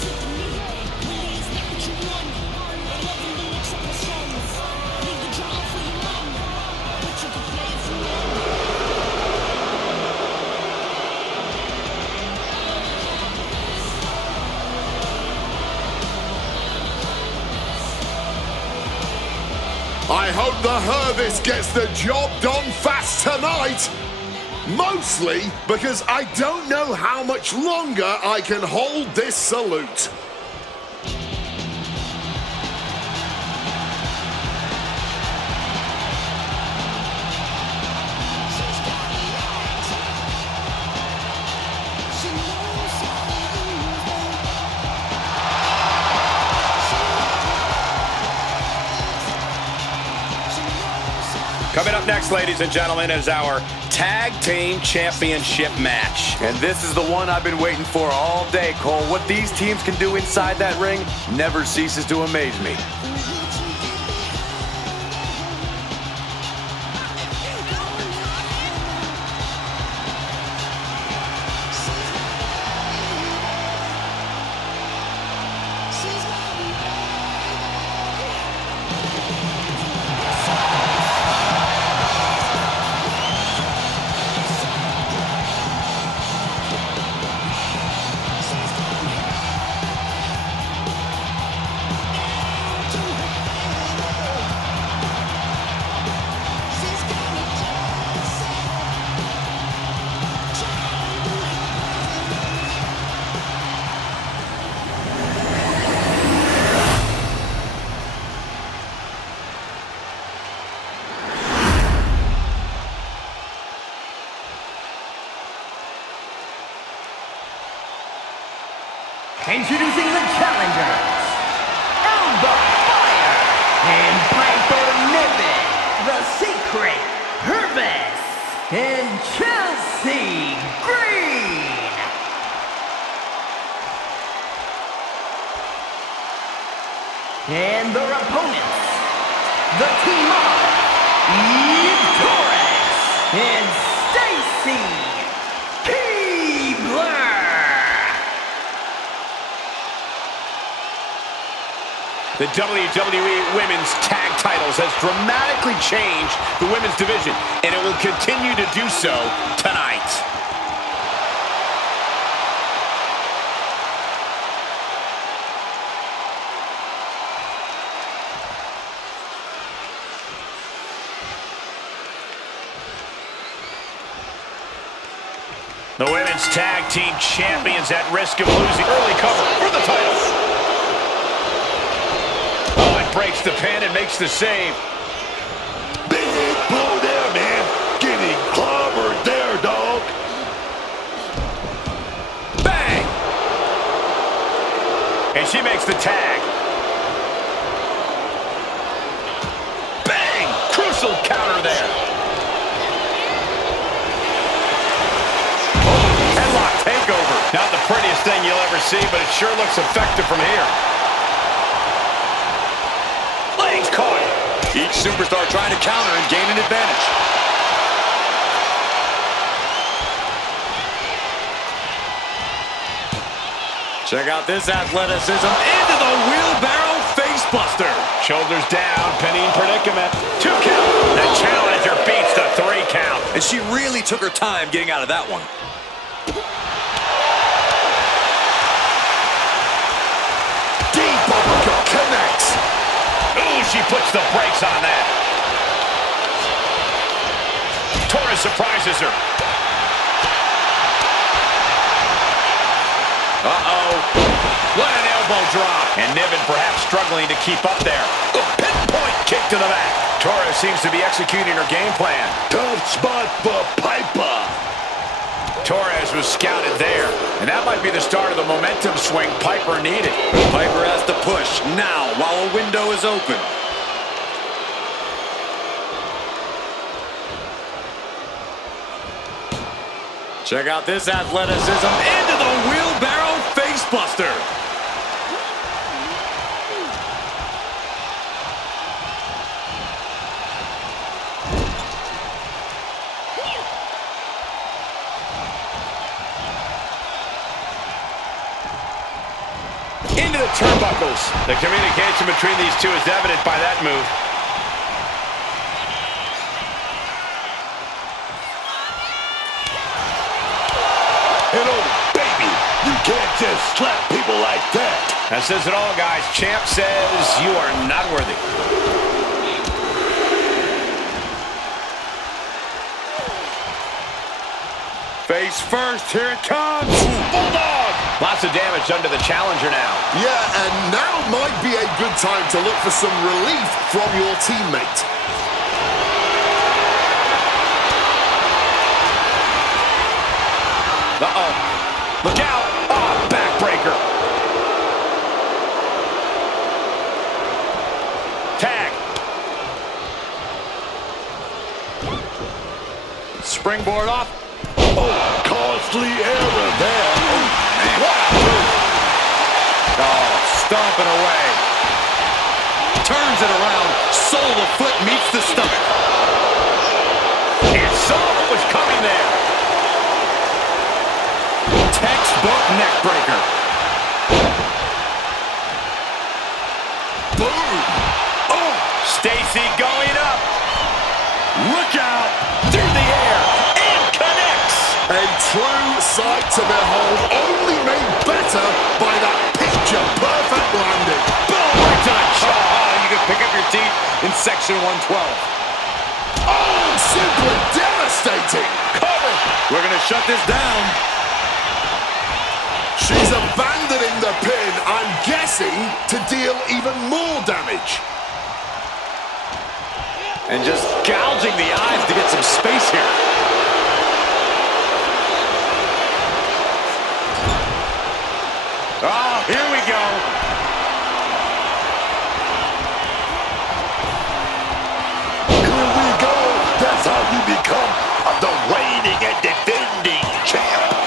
I hope the Hervice gets the job done fast tonight. Mostly because I don't know how much longer I can hold this salute. Coming up next, ladies and gentlemen, is our Tag Team Championship match. And this is the one I've been waiting for all day, Cole. What these teams can do inside that ring never ceases to amaze me. Introducing the challengers, L.W.O and Piper Niven, The Secret, Hervice, and Chelsea Green. And their opponents, the team of Torres and Stacy Keibler. The WWE Women's Tag Titles has dramatically changed the women's division, and it will continue to do so tonight. The Women's Tag Team Champions at risk of losing. Early cover for the title. Breaks the pin and makes the save. Big blow there, man. Getting clobbered there, dog. Bang! And she makes the tag. Bang! Crucial counter there. Oh, headlock takeover. Not the prettiest thing you'll ever see, but it sure looks effective from here. Caught. Each superstar trying to counter and gain an advantage. Check out this athleticism into the wheelbarrow facebuster. Shoulders down, pinning predicament. 2 count. The challenger beats the 3 count. And she really took her time getting out of that one. Deep uppercut connects. Ooh, she puts the brakes on that. Torres surprises her. Uh-oh. What an elbow drop. And Niven perhaps struggling to keep up there. Pinpoint kick to the back. Torres seems to be executing her game plan. Tough spot for Piper. Torres was scouted there. And that might be the start of the momentum swing Piper needed. Piper has to push now while a window is open. Check out this athleticism into the wheelbarrow facebuster. Into the turnbuckles. The communication between these two is evident by that move. And oh, baby, you can't just slap people like that. That says it all, guys. Champ says you are not worthy. Face first, here it comes. Bulldog! Lots of damage under the challenger now. Yeah, and now might be a good time to look for some relief from your teammate. Uh-oh. Look out. Oh, backbreaker. Tag. springboard off. Oh, costly error there. What a move. Oh, stomping away. Turns it around. Sole of foot meets the stomach. And saw what was coming there. Textbook neck breaker. Boom. Oh, Stacy going up. Look out. Through the air. And connects. A true sight to behold, only made better by that picture-perfect landing. Boom, right to the jaw. Oh, you can pick up your teeth in section 112. Oh, simply devastating. Cover. We're going to shut this down. She's abandoning the pin, I'm guessing, to deal even more damage. And just gouging the eyes to get some space here. Oh, here we go. Here we go. That's how you become the reigning and defending champ.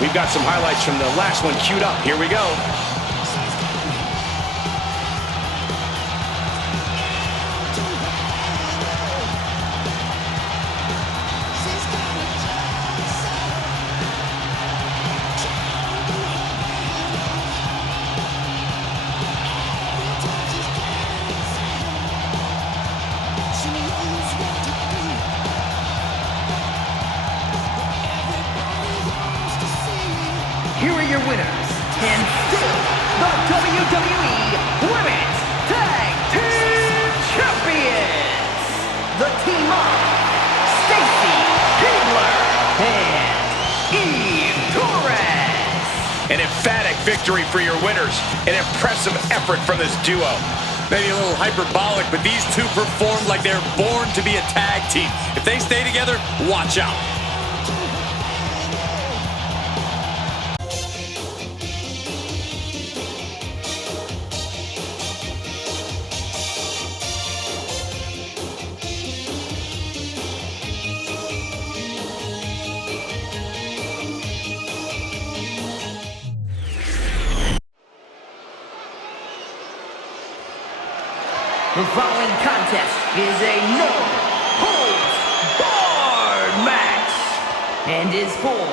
We've got some highlights from the last one queued up. Here we go. Here are your winners, and still the WWE Women's Tag Team Champions, the team of Stacy, Keibler, and Torres. An emphatic victory for your winners. An impressive effort from this duo. Maybe a little hyperbolic, but these two performed like they're born to be a tag team. If they stay together, watch out. The following contest is a no-holds-barred match and is for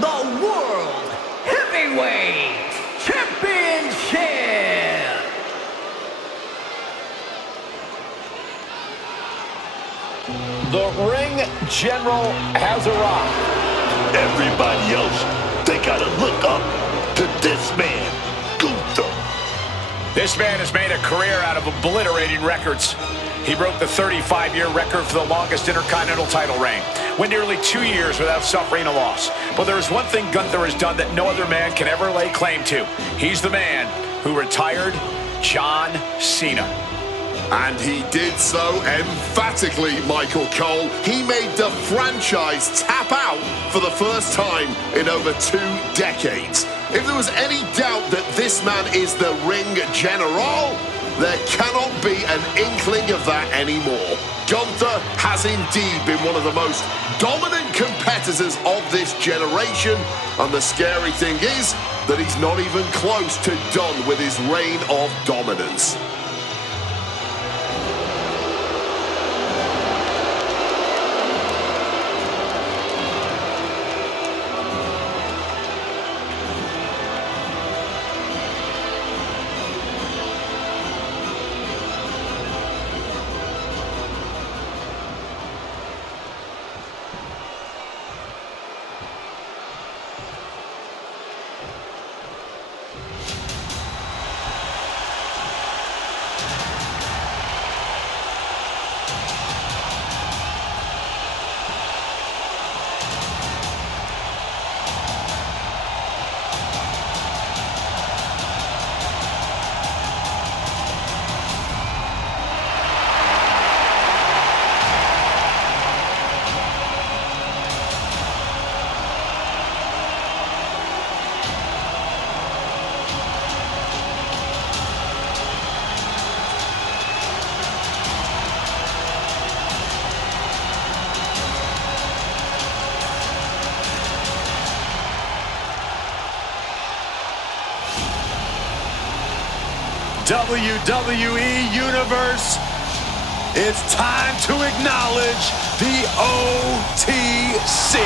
the World Heavyweight Championship. The ring general has arrived. Everybody else, they gotta look up to this man, Gunther. This man has made a career out of obliterating records. He broke the 35-year record for the longest Intercontinental title reign. Went nearly 2 years without suffering a loss. But there is one thing Gunther has done that no other man can ever lay claim to. He's the man who retired John Cena. And he did so emphatically, Michael Cole. He made the franchise tap out for the first time in over 2 decades. If there was any doubt that this man is the ring general, there cannot be an inkling of that anymore. Gunther has indeed been one of the most dominant competitors of this generation, and the scary thing is that he's not even close to done with his reign of dominance. WWE Universe, it's time to acknowledge the OTC.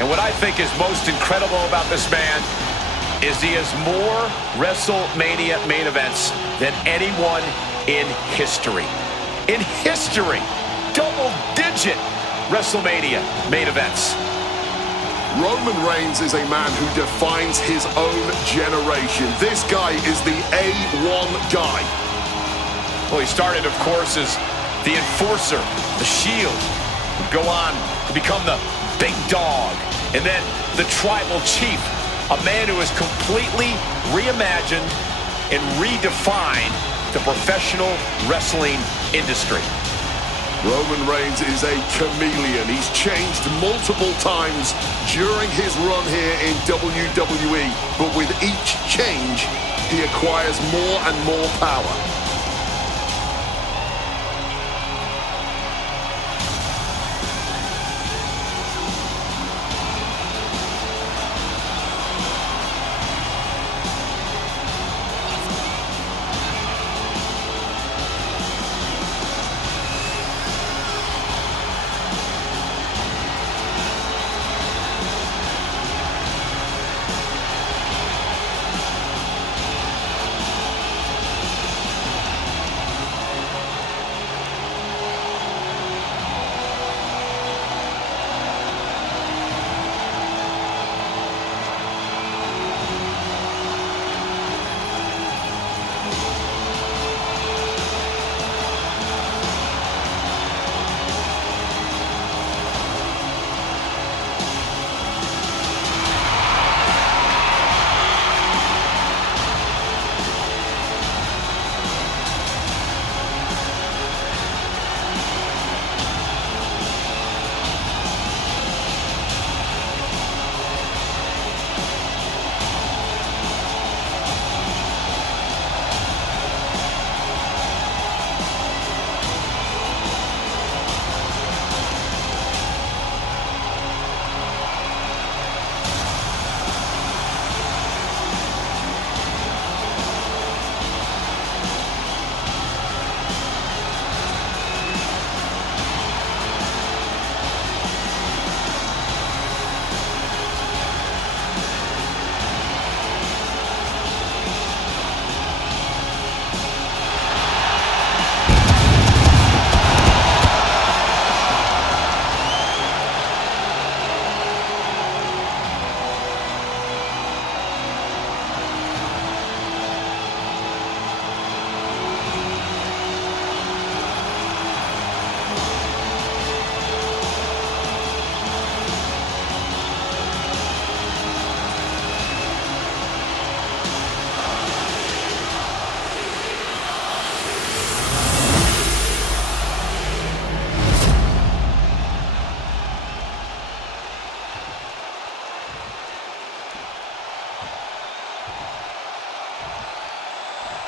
And what I think is most incredible about this man is he has more WrestleMania main events than anyone in history. In history! Double-digit WrestleMania main events. Roman Reigns is a man who defines his own generation. This guy is the A1 guy. Well, he started, of course, as the Enforcer, the Shield. Would go on to become the Big Dog, and then the Tribal Chief, a man who has completely reimagined and redefined the professional wrestling industry. Roman Reigns is a chameleon. He's changed multiple times during his run here in WWE, but with each change, he acquires more and more power.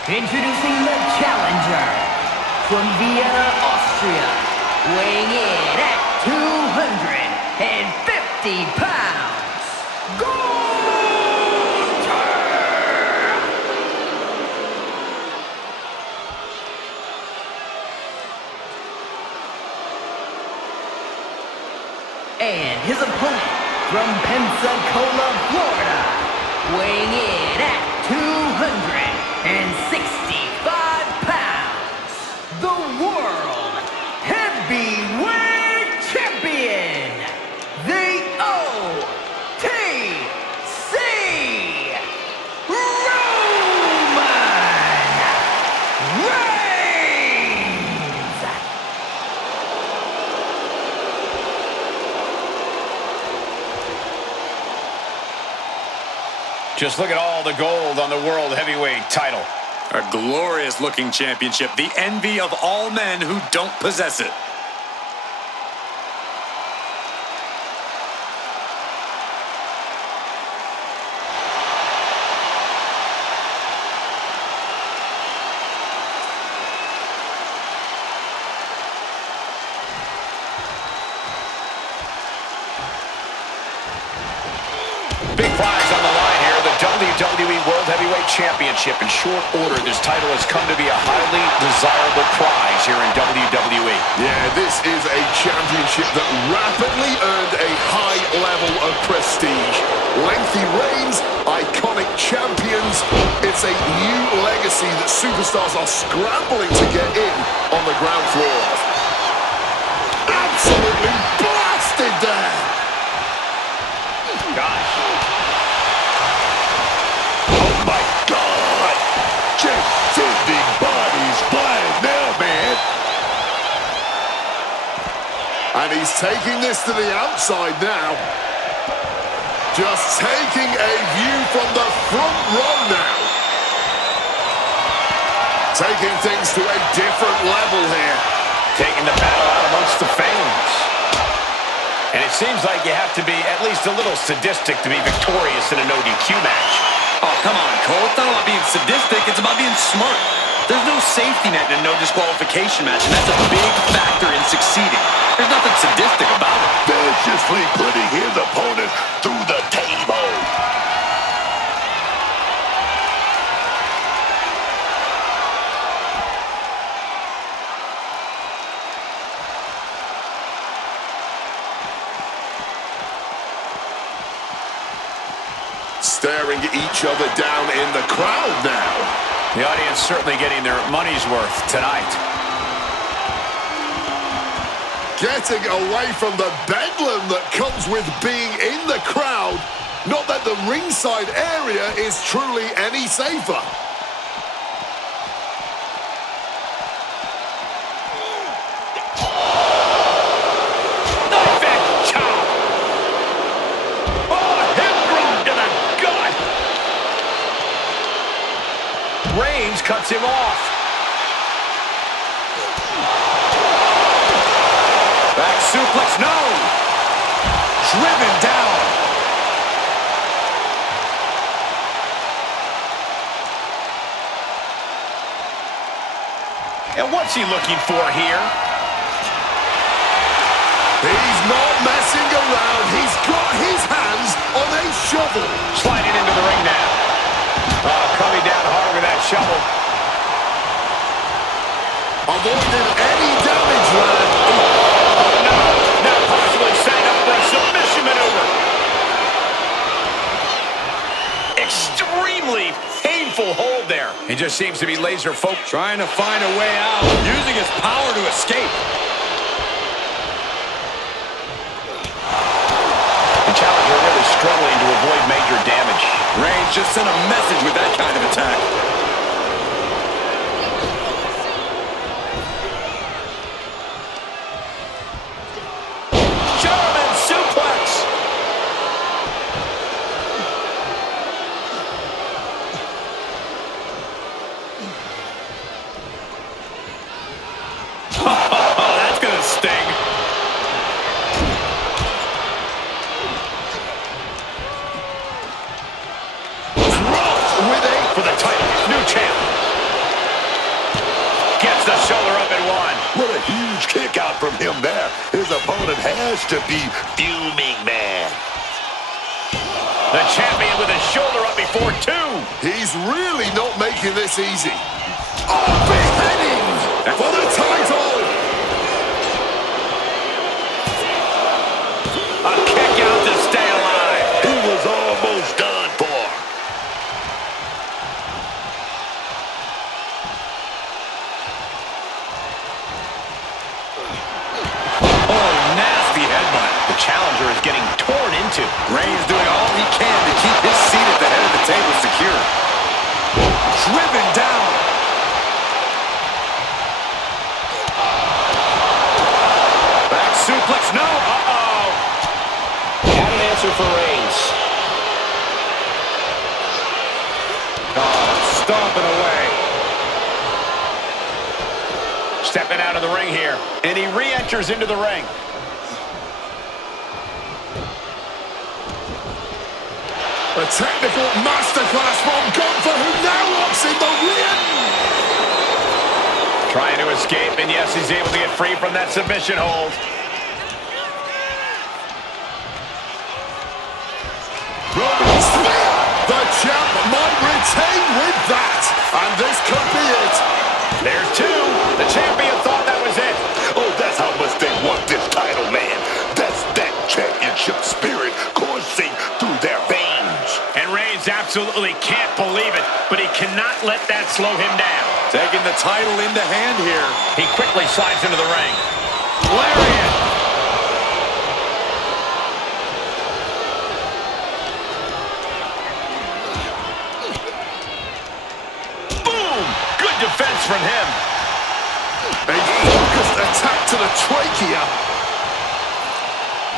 Introducing the challenger from Vienna, Austria, weighing in at 250 pounds, Gunther! And his opponent from Pensacola, Florida, weighing in at 265 pounds, the World Heavyweight Champion, the OTC, Roman Reigns. Just look at all the gold on the World Heavyweight title. A glorious-looking championship, the envy of all men who don't possess it. short order, this title has come to be a highly desirable prize here in WWE. Yeah, this is a championship that rapidly earned a high level of prestige. Lengthy reigns, iconic champions. It's a new legacy that superstars are scrambling to get in on the ground floor of. Absolutely blasted there. Gosh. Oh my God! Just sending bodies flying now, man. And he's taking this to the outside now. Just taking a view from the front row now. Taking things to a different level here. Taking the battle out amongst the fans. And it seems like you have to be at least a little sadistic to be victorious in a no-DQ match. Oh, come on, Cole. It's not about being sadistic. It's about being smart. There's no safety net in a no disqualification match, and that's a big factor in succeeding. There's nothing sadistic about it. Viciously putting his opponent through the table. Staring each other down in the crowd now. The audience certainly getting their money's worth tonight. Getting away from the bedlam that comes with being in the crowd. Not that the ringside area is truly any safer. Knife edge chop. Oh, hip drop to the gut. Reigns cuts him off. Back suplex, no. Driven down. And what's he looking for here? He's not messing around. He's got his hands on a shovel. Sliding into the ring now. Coming down hard with that shovel. Avoided any damage there. Oh, no. Now possibly setting up for a submission maneuver. Extremely painful hold there. He just seems to be laser focused. Trying to find a way out, using his power to escape. The challenger really struggling to avoid major damage. Reigns just sent a message with that kind of attack. German suplex. Oh, that's gonna sting. For the title, new champ. Gets the shoulder up and one. What a huge kick out from him there. His opponent has to be fuming, man. The champion with his shoulder up before two. He's really not making this easy. Oh, beheading for the title. A kick out to stay alive. He was almost done for. The challenger is getting torn into. Reigns doing all he can to keep his seat at the head of the table secure. Driven down. Back suplex, no. Uh-oh. Had an answer for Reigns. Oh, stomping away. Stepping out of the ring here. And he re-enters into the ring. A technical masterclass from Gunther, who now locks in the Rhea. Trying to escape, and yes, he's able to get free from that submission hold. The champ might retain with that. absolutely can't believe it, but he cannot let that slow him down. Taking the title into hand here. He quickly slides into the ring. Lariat. Boom! Good defense from him. A focused attack to the trachea.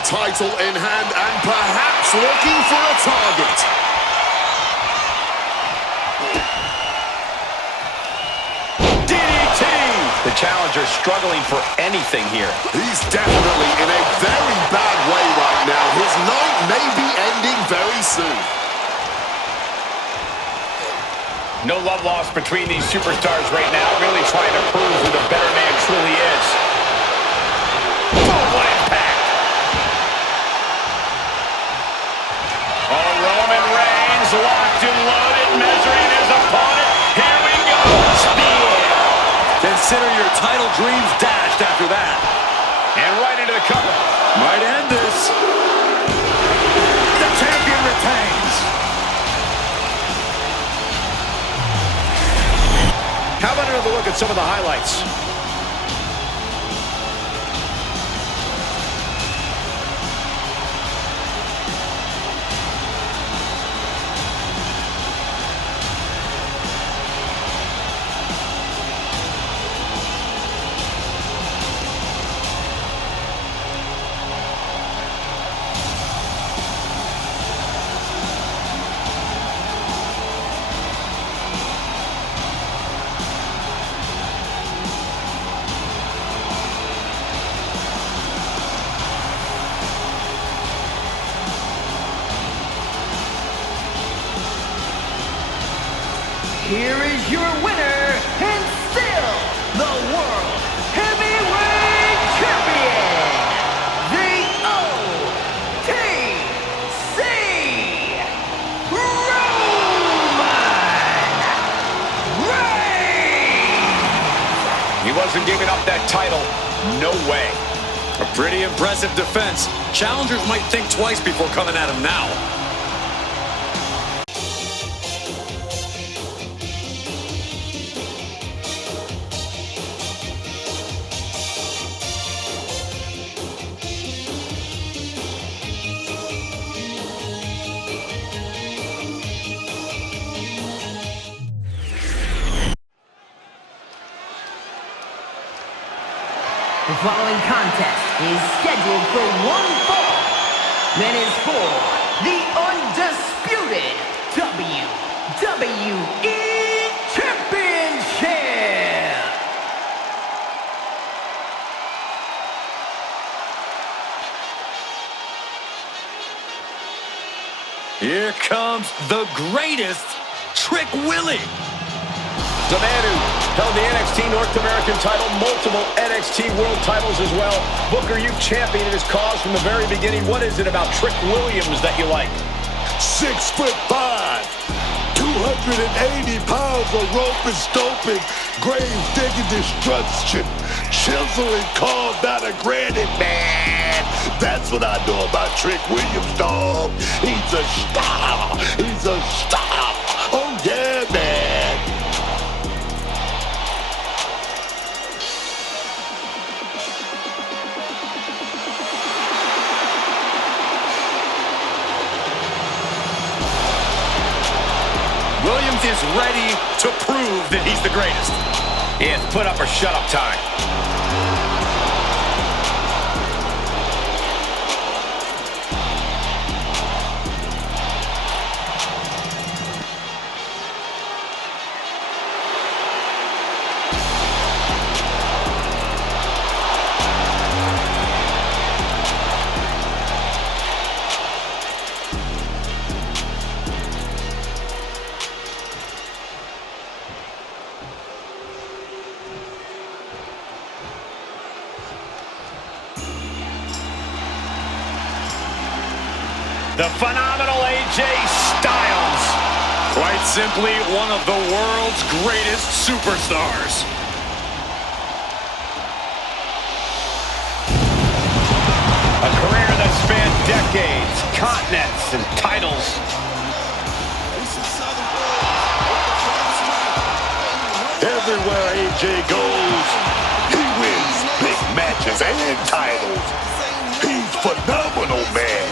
Title in hand and perhaps looking for a target. DDT! The challenger struggling for anything here. He's definitely in a very bad way right now. His night may be ending very soon. No love lost between these superstars right now, really trying to prove who the better man truly is. Oh, what impact! Oh, Roman Reigns locked and loaded, measuring his opponent. Here we go! Spear! Consider your title dreams dashed after that. And right into the cover. Might end this. The champion retains. How about another look at some of the highlights? Here is your winner, and still the World Heavyweight Champion, the OTC Roman Reigns! He wasn't giving up that title. No way. A pretty impressive defense. Challengers might think twice before coming at him now. The following contest is scheduled for one fall and is for the Undisputed WWE Championship. Here comes the greatest, Trick Willie. The man who held the NXT North American title, multiple NXT World titles as well. Booker, you championed his cause from the very beginning. What is it about Trick Williams that you like? 6'5", 280 pounds of rope and stoping, grave digging destruction, chiseling carved out of granite, man. That's what I know about Trick Williams, dog. He's a star. He's a star. Oh yeah, man. Williams is ready to prove that he's the greatest. It's put up or shut up time. The phenomenal AJ Styles. Quite simply, one of the world's greatest superstars. A career that spanned decades, continents, and titles. Everywhere AJ goes, he wins big matches and titles. He's phenomenal, man.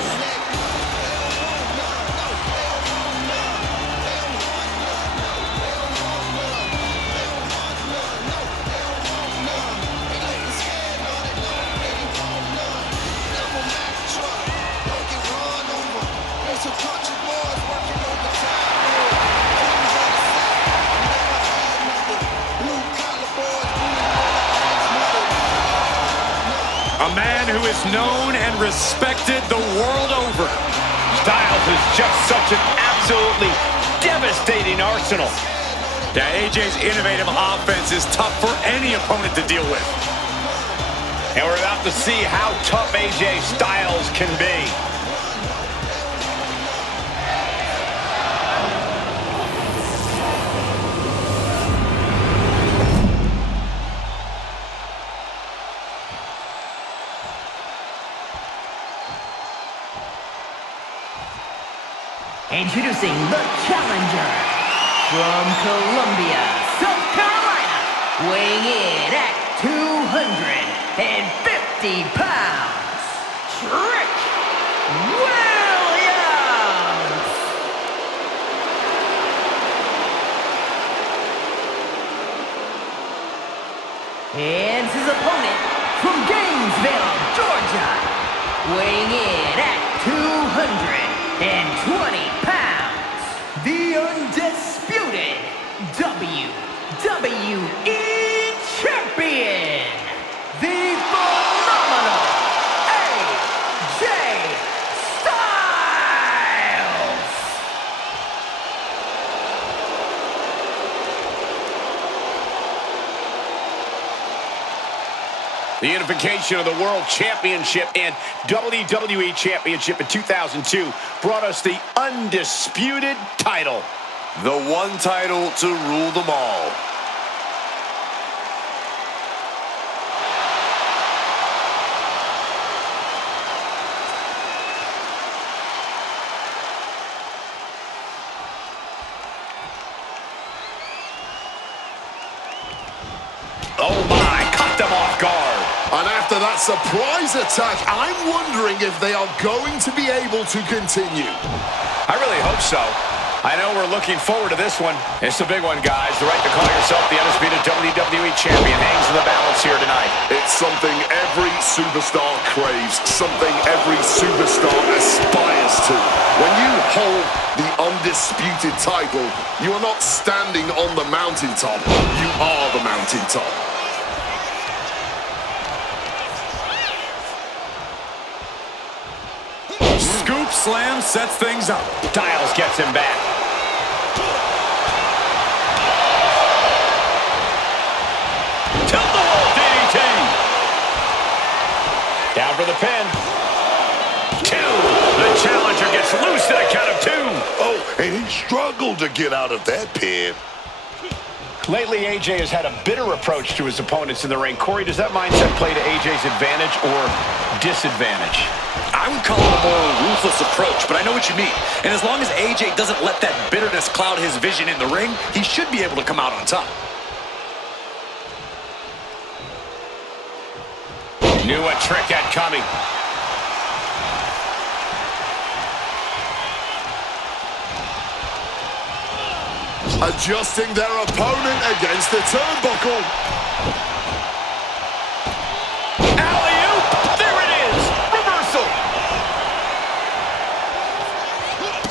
A man who is known and respected the world over. Styles is just such an absolutely devastating arsenal. Yeah, AJ's innovative offense is tough for any opponent to deal with. And we're about to see how tough AJ Styles can be. Introducing the challenger from Columbia, South Carolina, weighing in at 250 pounds, Trick Williams. And his opponent from Gainesville, Georgia, weighing in at 220 pounds, the undisputed WWE champion, the phenomenal AJ Styles. The unification of the World Championship and WWE Championship in 2002 brought us the Undisputed title. The one title to rule them all. Oh my, cut them off guard. And after that surprise attack, I'm wondering if they are going to be able to continue. I really hope so. I know we're looking forward to this one. It's a big one, guys. The right to call yourself the undisputed WWE champion hangs in the balance here tonight. It's something every superstar craves, something every superstar aspires to. When you hold the undisputed title, you are not standing on the mountaintop. You are the mountaintop. Scoop slam sets things up. Styles gets him back. Tilt-the-wall DDT. Down for the pin. 2. The challenger gets loose at a count of 2. Oh, and he struggled to get out of that pin. Lately, AJ has had a bitter approach to his opponents in the ring. Corey, does that mindset play to AJ's advantage or disadvantage? I would call it a more ruthless approach, but I know what you mean. And as long as AJ doesn't let that bitterness cloud his vision in the ring, he should be able to come out on top. Knew a trick had coming. Adjusting their opponent against the turnbuckle. Alley-oop! There it is! Reversal!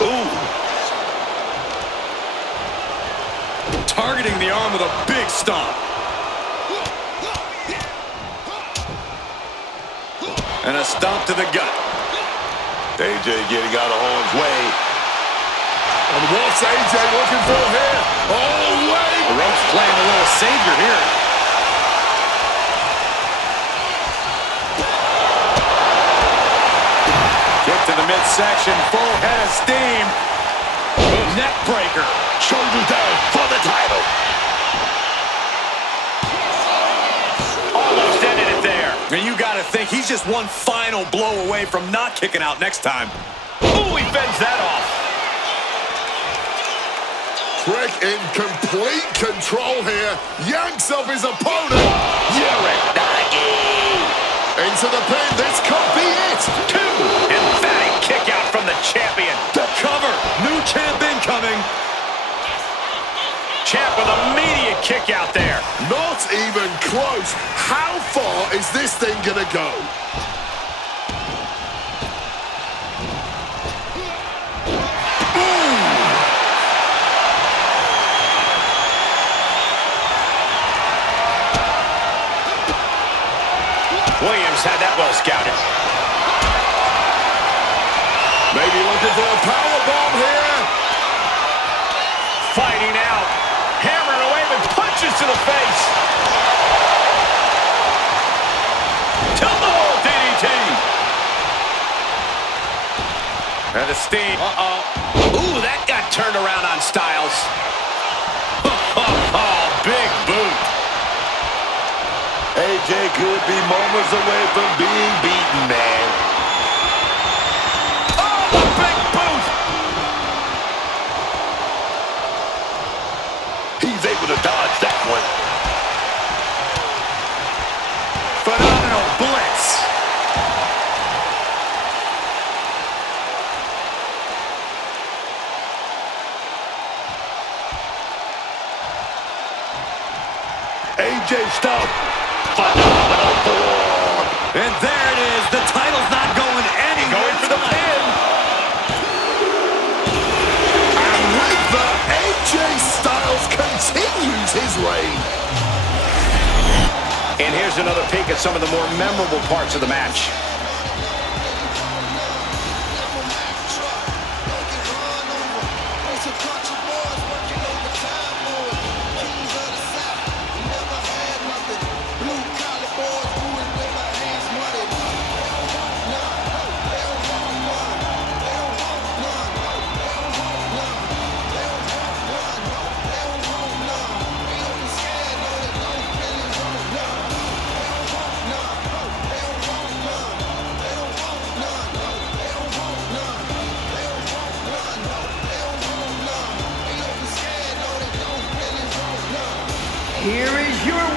Ooh. Targeting the arm with a big stomp. And a stomp to the gut. AJ getting out of harm's way. And what's AJ looking for here? Oh, wait! Rhodes playing a little savior here. Kick to the midsection, full head of steam. Neck breaker. Shoulders down for the title. Almost ended it there. And you got to think he's just one final blow away from not kicking out next time. Ooh, he fends that off. Trick in complete control here. Yanks off his opponent. Into the pin. This could be it. 2. Emphatic kick out from the champion. The cover. New champ incoming. Champ with an immediate kick out there. Not even close. How far is this thing gonna go? Williams had that well scouted. Maybe looking for a powerbomb here. Fighting out. Hammering away with punches to the face. Tilt-a-whirl DDT. And the steam. Ooh, that got turned around on Styles. Oh, big boot. AJ could be moments away from being beaten, man. Oh, the big boot. He's able to dodge that one. Phenomenal blitz. AJ stomp. Phenomenal form. And there it is. The title's not going anywhere. Going for the pin. And with that, AJ Styles continues his reign. And here's another peek at some of the more memorable parts of the match. Here is your